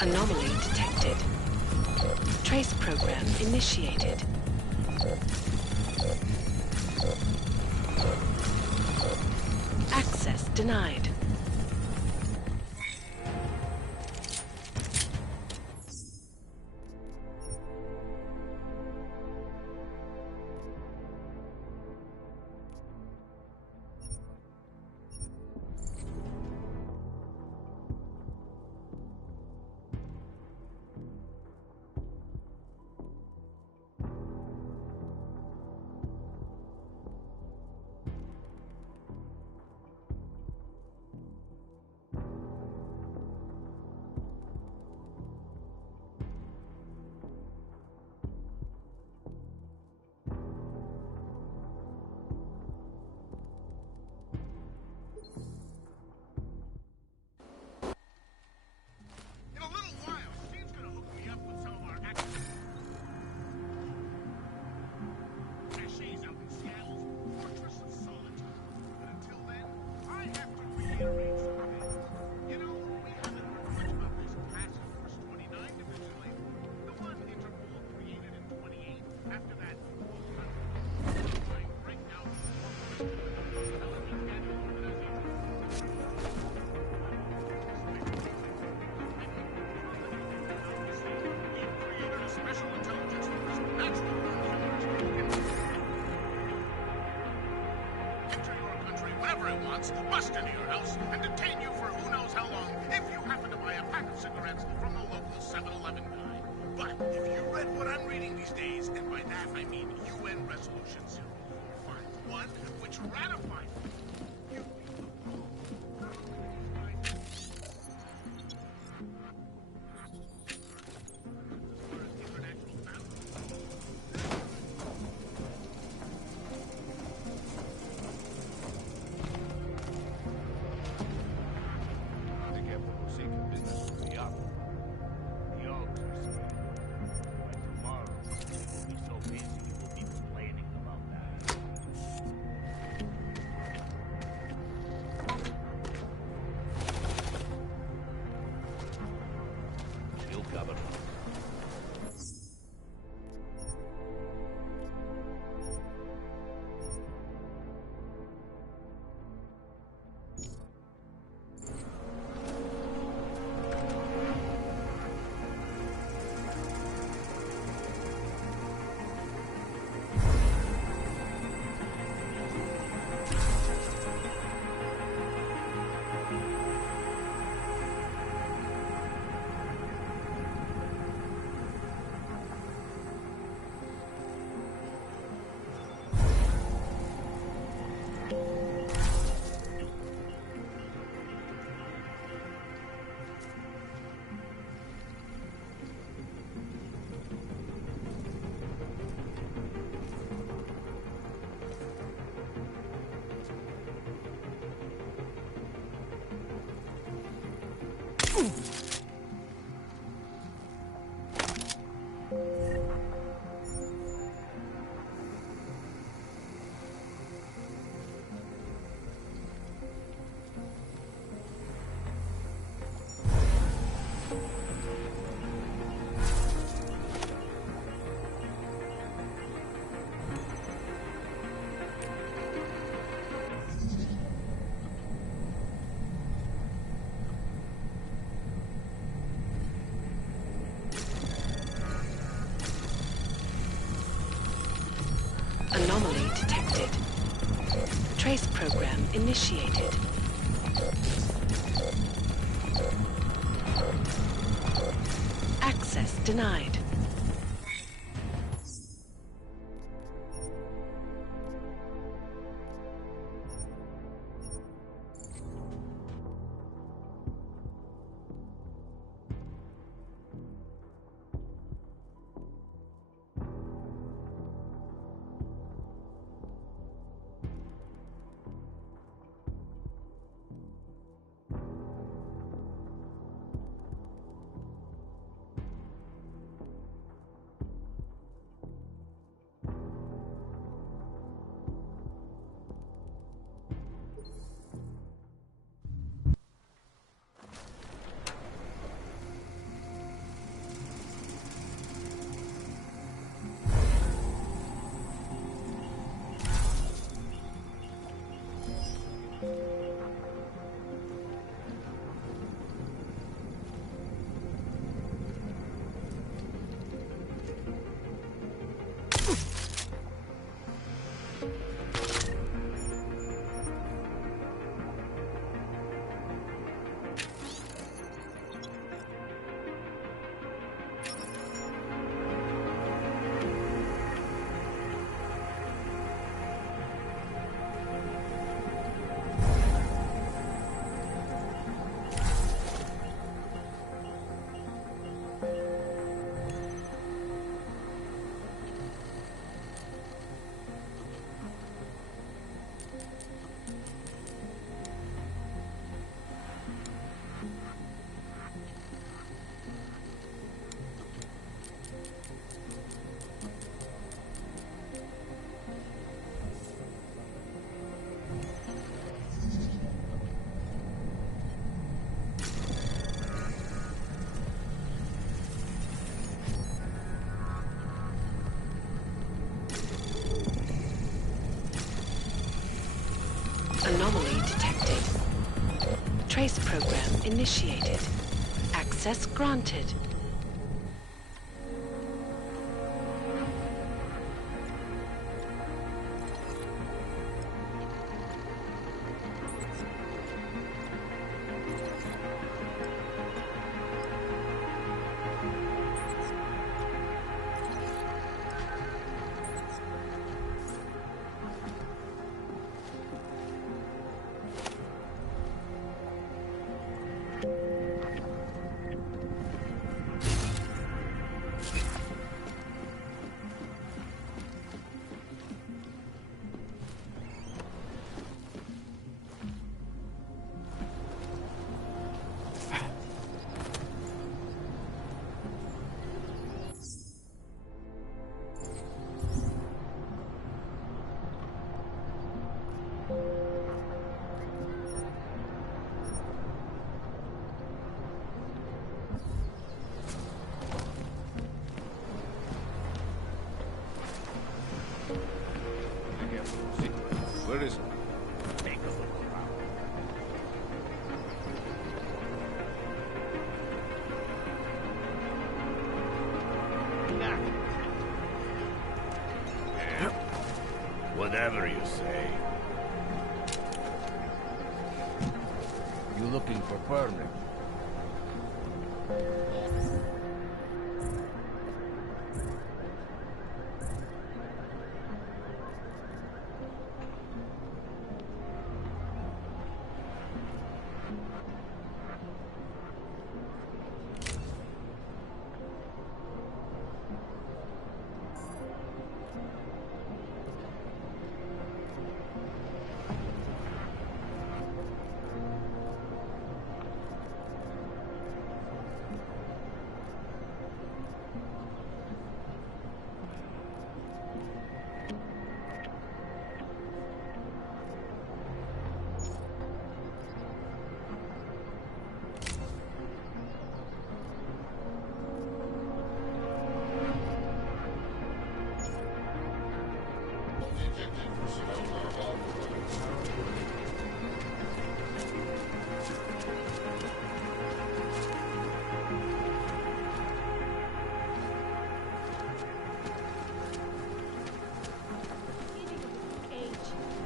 Anomaly detected. Trace program initiated. denied. In a little while, Steve's gonna hook me up with some of our attaches out in Seattle's Fortress of Solitude. But until then, I have to reiterate some things. You know, we haven't heard much about this Task Force 29 division lately. The one Interpol created in 28 after that horrifying breakdown of the special intelligence force. That's what enter your country whenever it wants, bust into your house, and detain you for who knows how long if you happen to buy a pack of cigarettes from the local 7-Eleven guy. But if you read what I'm reading these days, and by that I mean UN Resolution 0451, which ratified Anomaly detected. Trace program initiated. Access denied. Anomaly detected. Trace program initiated. Access granted. Where is it? Take a look around. Whatever you say. You looking for permit?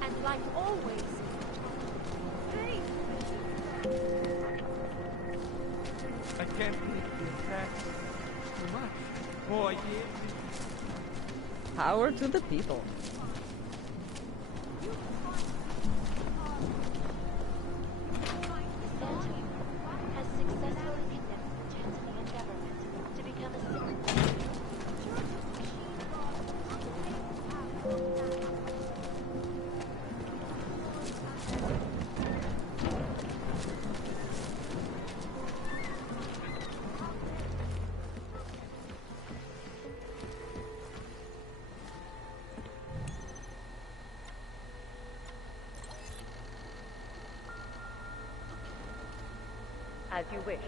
And like always, hey! I can't make the attacks too much. Oh, yeah. Power to the people. Has successfully connected Tanzanian government to become a citizen. As you wish.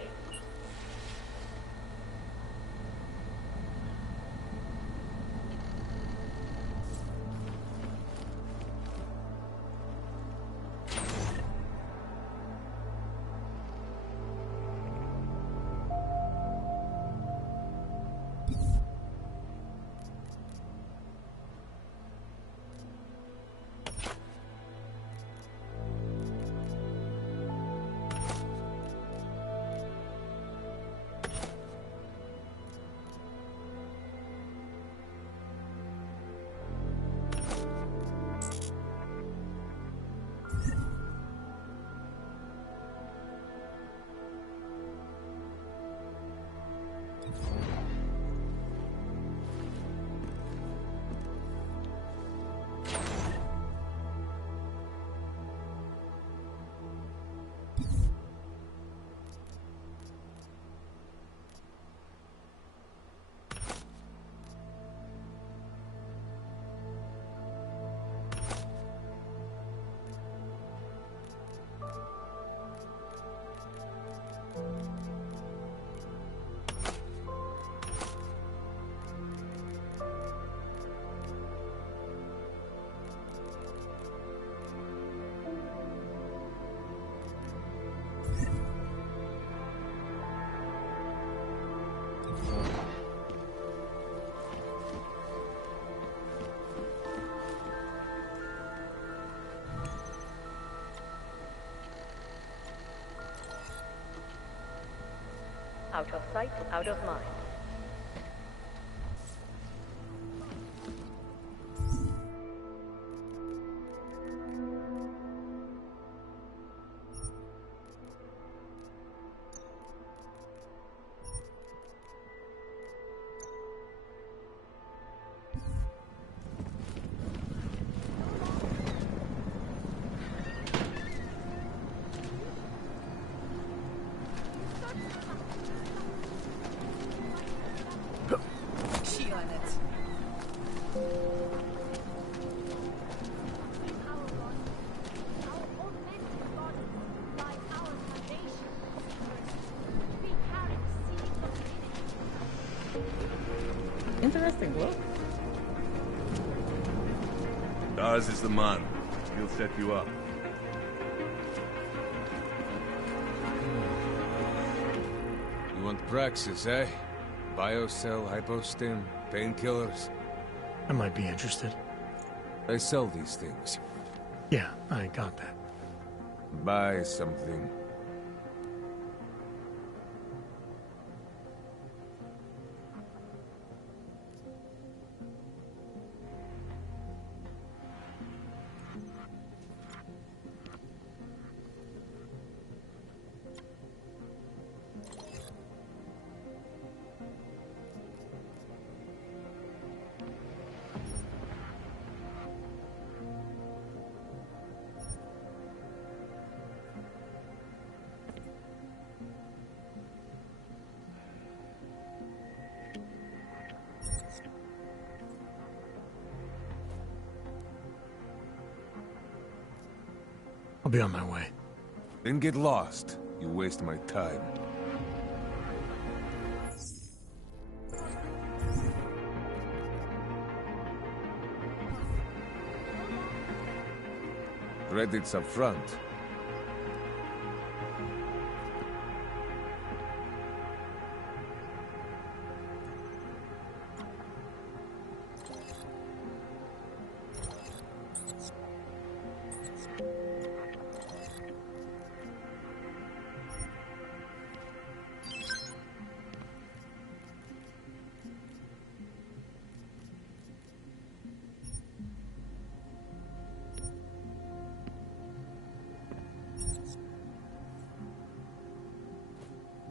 Out of sight, out of mind. Interesting book. Daz is the man. He'll set you up. You want praxis, eh? Biocell, hypostim, painkillers. I might be interested. I sell these things. Yeah, I got that. Buy something. I'll be on my way. Then get lost. You waste my time. Credits up front.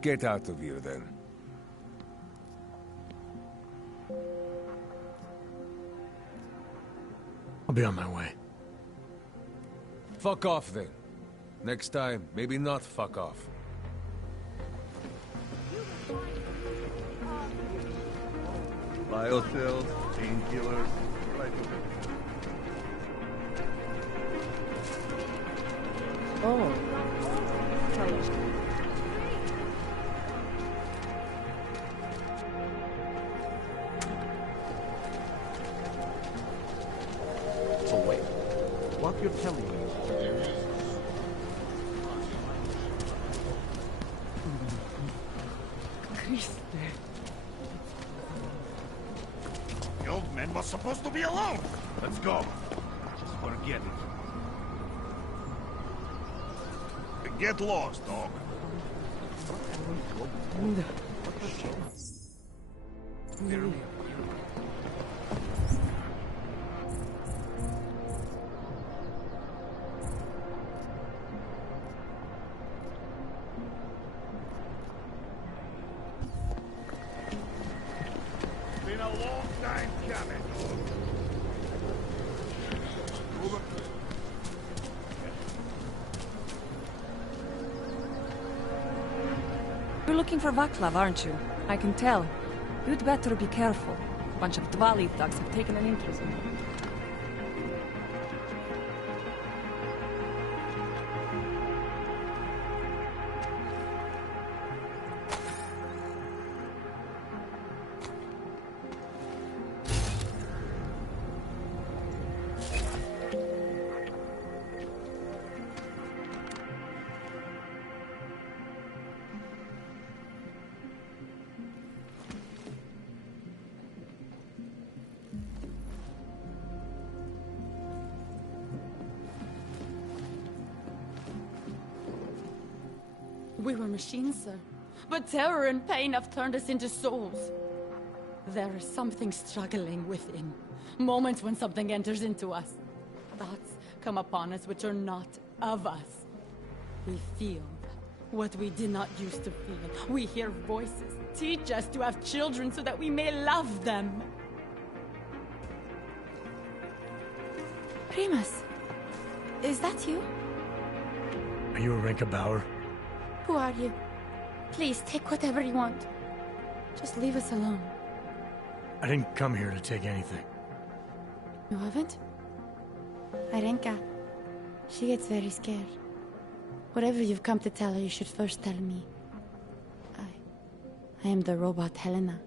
Get out of here, then. I'll be on my way. Fuck off, then. Next time, maybe not fuck off. Biocells, painkillers, right over. Oh. So wait, what you're telling me The old man was supposed to be alone. Let's go. Just forget it. Get lost, dog. Been a long time coming. You're looking for Vaclav, aren't you? I can tell. You'd better be careful. A bunch of Dvali thugs have taken an interest in you. We were machines, sir. but terror and pain have turned us into souls. There is something struggling within. Moments when something enters into us. Thoughts come upon us which are not of us. We feel what we did not used to feel. We hear voices teach us to have children so that we may love them. Primus, is that you? Are you Arenka Bauer? Who are you? Please, take whatever you want. Just leave us alone. I didn't come here to take anything. You haven't? Arenka, she gets very scared. Whatever you've come to tell her, you should first tell me. I am the robot Helena.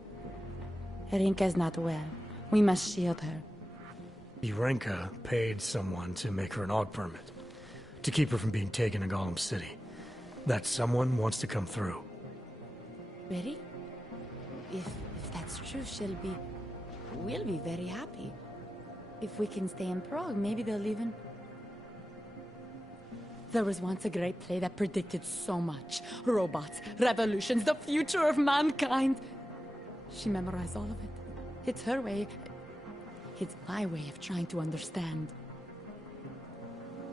Arenka is not well. We must shield her. Arenka paid someone to make her an AUG permit. To keep her from being taken to Golem City. That someone wants to come through. Really? If that's true, we'll be very happy. If we can stay in Prague, maybe they'll even... There was once a great play that predicted so much. Robots, revolutions, the future of mankind. She memorized all of it. It's her way. It's my way of trying to understand.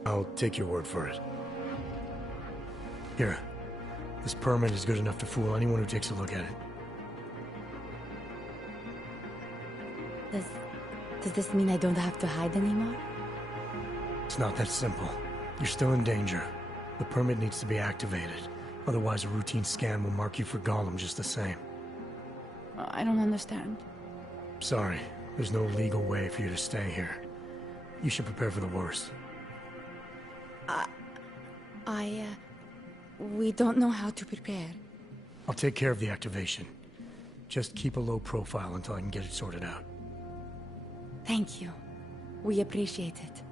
I'll take your word for it. Here. This permit is good enough to fool anyone who takes a look at it. Does this mean I don't have to hide anymore? It's not that simple. You're still in danger. The permit needs to be activated. Otherwise, a routine scan will mark you for Golem just the same. I don't understand. Sorry. There's no legal way for you to stay here. You should prepare for the worst. We don't know how to prepare. I'll take care of the activation. Just keep a low profile until I can get it sorted out. Thank you. We appreciate it.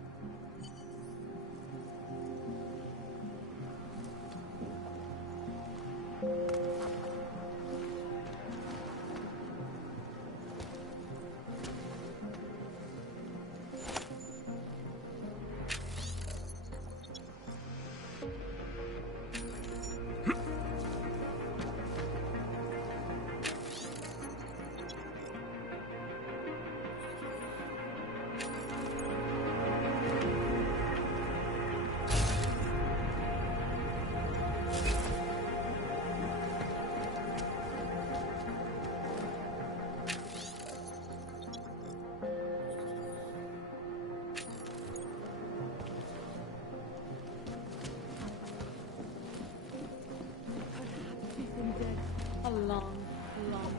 A long, long...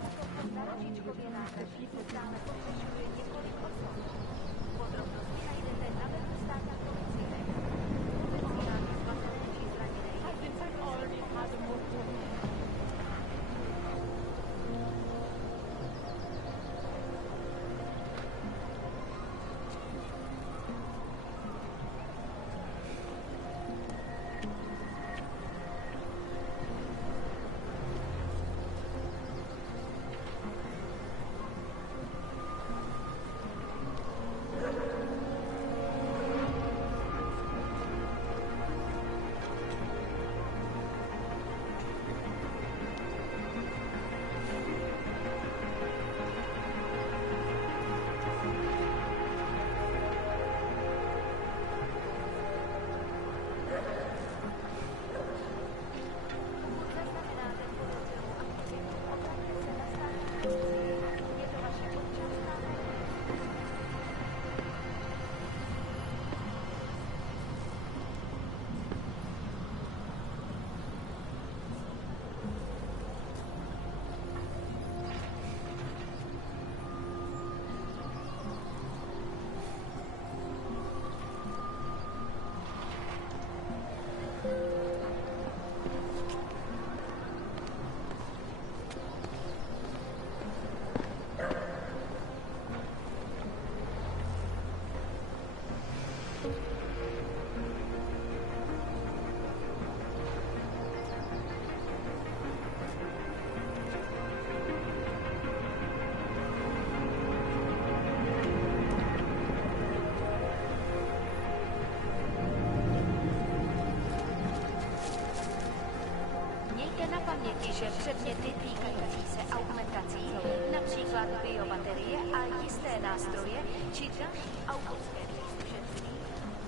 Buďte na paměti, že předměty týkající se augmentací, například biobaterie a jisté nástroje, či další autorské příslušenství,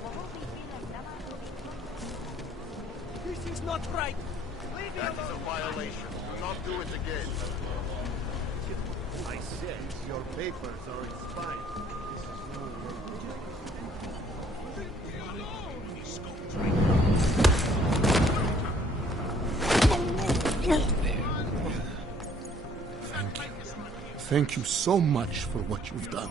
mohou být během namátkových... This is not right! Leave me alone! That's a violation. Do not do it again. I said your papers are expired. This is no way. Thank you so much for what you've done.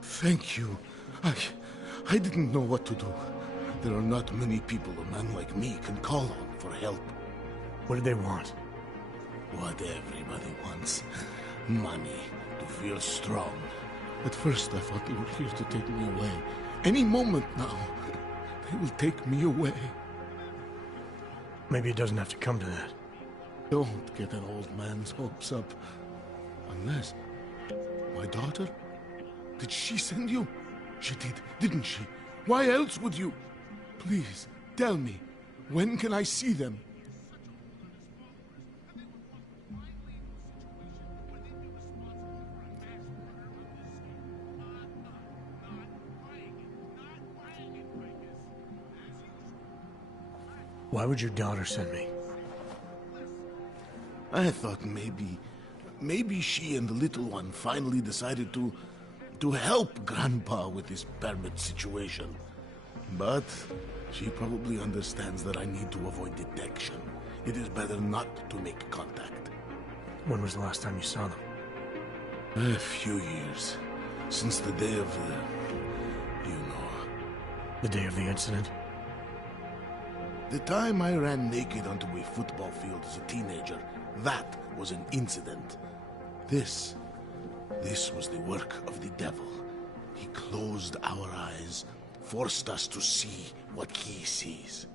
Thank you. I didn't know what to do. There are not many people a man like me can call on for help. What did they want? What everybody wants. Money. To feel strong. At first I thought they were here to take me away. Any moment now, they will take me away. Maybe it doesn't have to come to that. Don't get an old man's hopes up. Unless... my daughter? Did she send you? She did, didn't she? Why else would you? Please, tell me. When can I see them? Why would your daughter send me? I thought maybe she and the little one finally decided to help Grandpa with his permit situation. But she probably understands that I need to avoid detection. It is better not to make contact. When was the last time you saw them? A few years. Since the day of the... you know. The day of the incident? The time I ran naked onto a football field as a teenager, that was an incident. This was the work of the devil. He closed our eyes, forced us to see what he sees.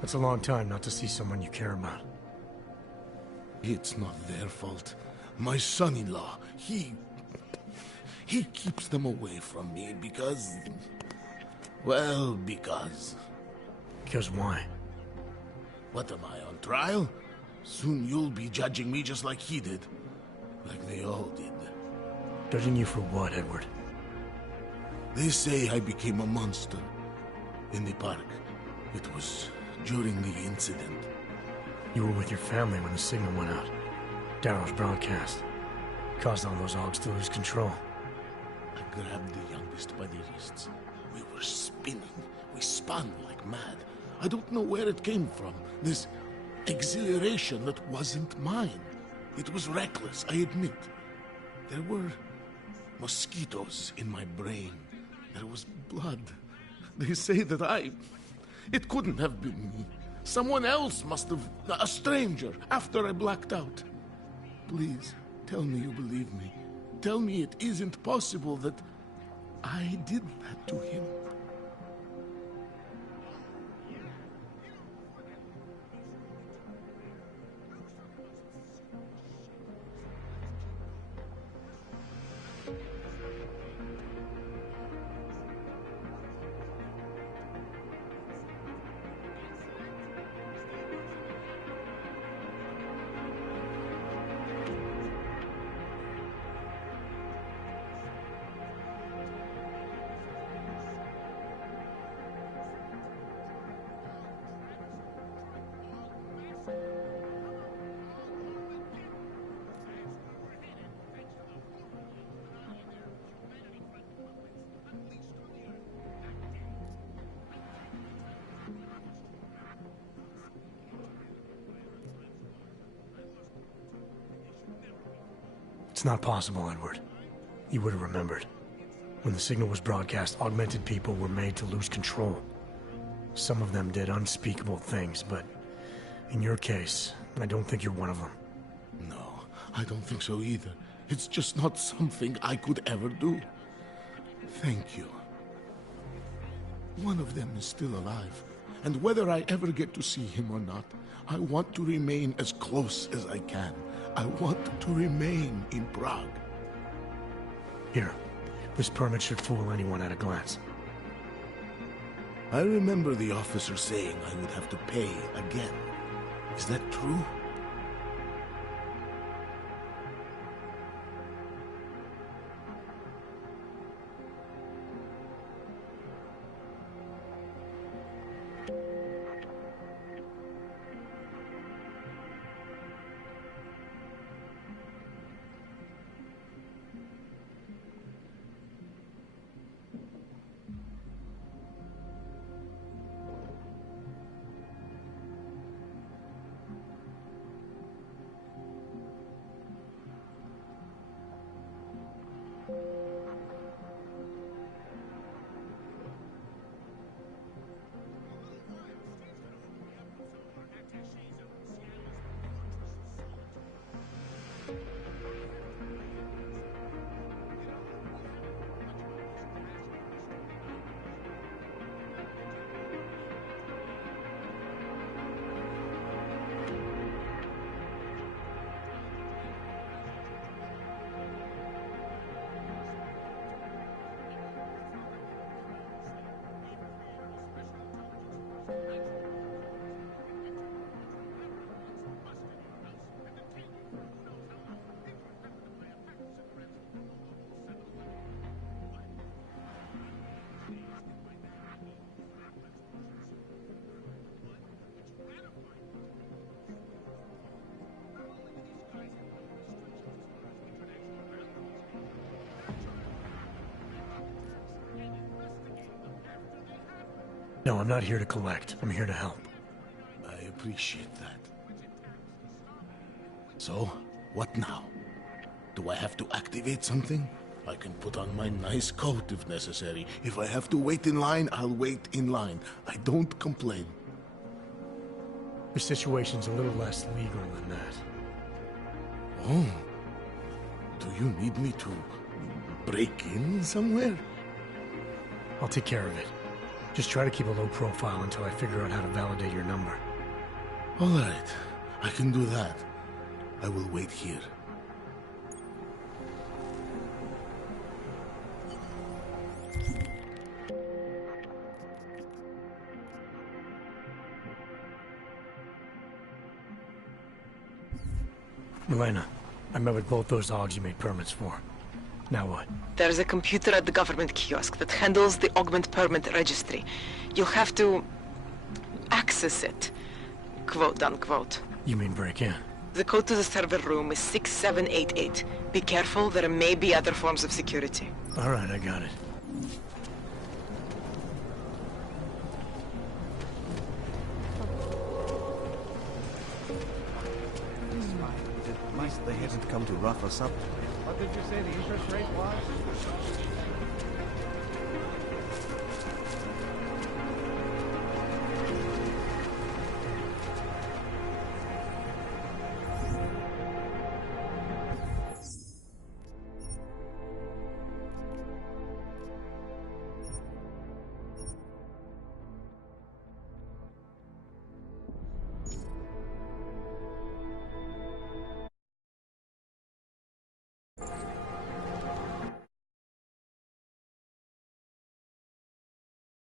That's a long time not to see someone you care about. It's not their fault. My son-in-law, he keeps them away from me because... well, because... Because why? What am I, on trial? Soon you'll be judging me just like he did. Like they all did. Judging you for what, Edward? They say I became a monster. In the park. It was during the incident. You were with your family when the signal went out. Darrow's broadcast. Caused all those hogs to lose control. I grabbed the youngest by the wrists. We were spinning. We spun like mad. I don't know where it came from. This exhilaration that wasn't mine. It was reckless, I admit. There were mosquitoes in my brain. There was blood. They say that it couldn't have been me. Someone else must have... a stranger, after I blacked out. Please, tell me you believe me. Tell me it isn't possible that I did that to him. It's not possible, Edward. You would have remembered. When the signal was broadcast, augmented people were made to lose control. Some of them did unspeakable things, but in your case, I don't think you're one of them. No. I don't think so either. It's just not something I could ever do. Thank you. One of them is still alive, and whether I ever get to see him or not, I want to remain as close as I can. I want to remain in Prague. Here, this permit should fool anyone at a glance. I remember the officer saying I would have to pay again. Is that true? No, I'm not here to collect. I'm here to help. I appreciate that. So, what now? Do I have to activate something? I can put on my nice coat if necessary. If I have to wait in line, I'll wait in line. I don't complain. Your situation's a little less legal than that. Oh. Do you need me to break in somewhere? I'll take care of it. Just try to keep a low profile until I figure out how to validate your number. All right. I can do that. I will wait here. Milena, I met with both those dogs you made permits for. Now what? There's a computer at the government kiosk that handles the augment permit registry. You'll have to access it, quote unquote. You mean break in? The code to the server room is 6788. Be careful, there may be other forms of security. All right, I got it. At least they haven't come to rough us up. What did you say the interest rate was?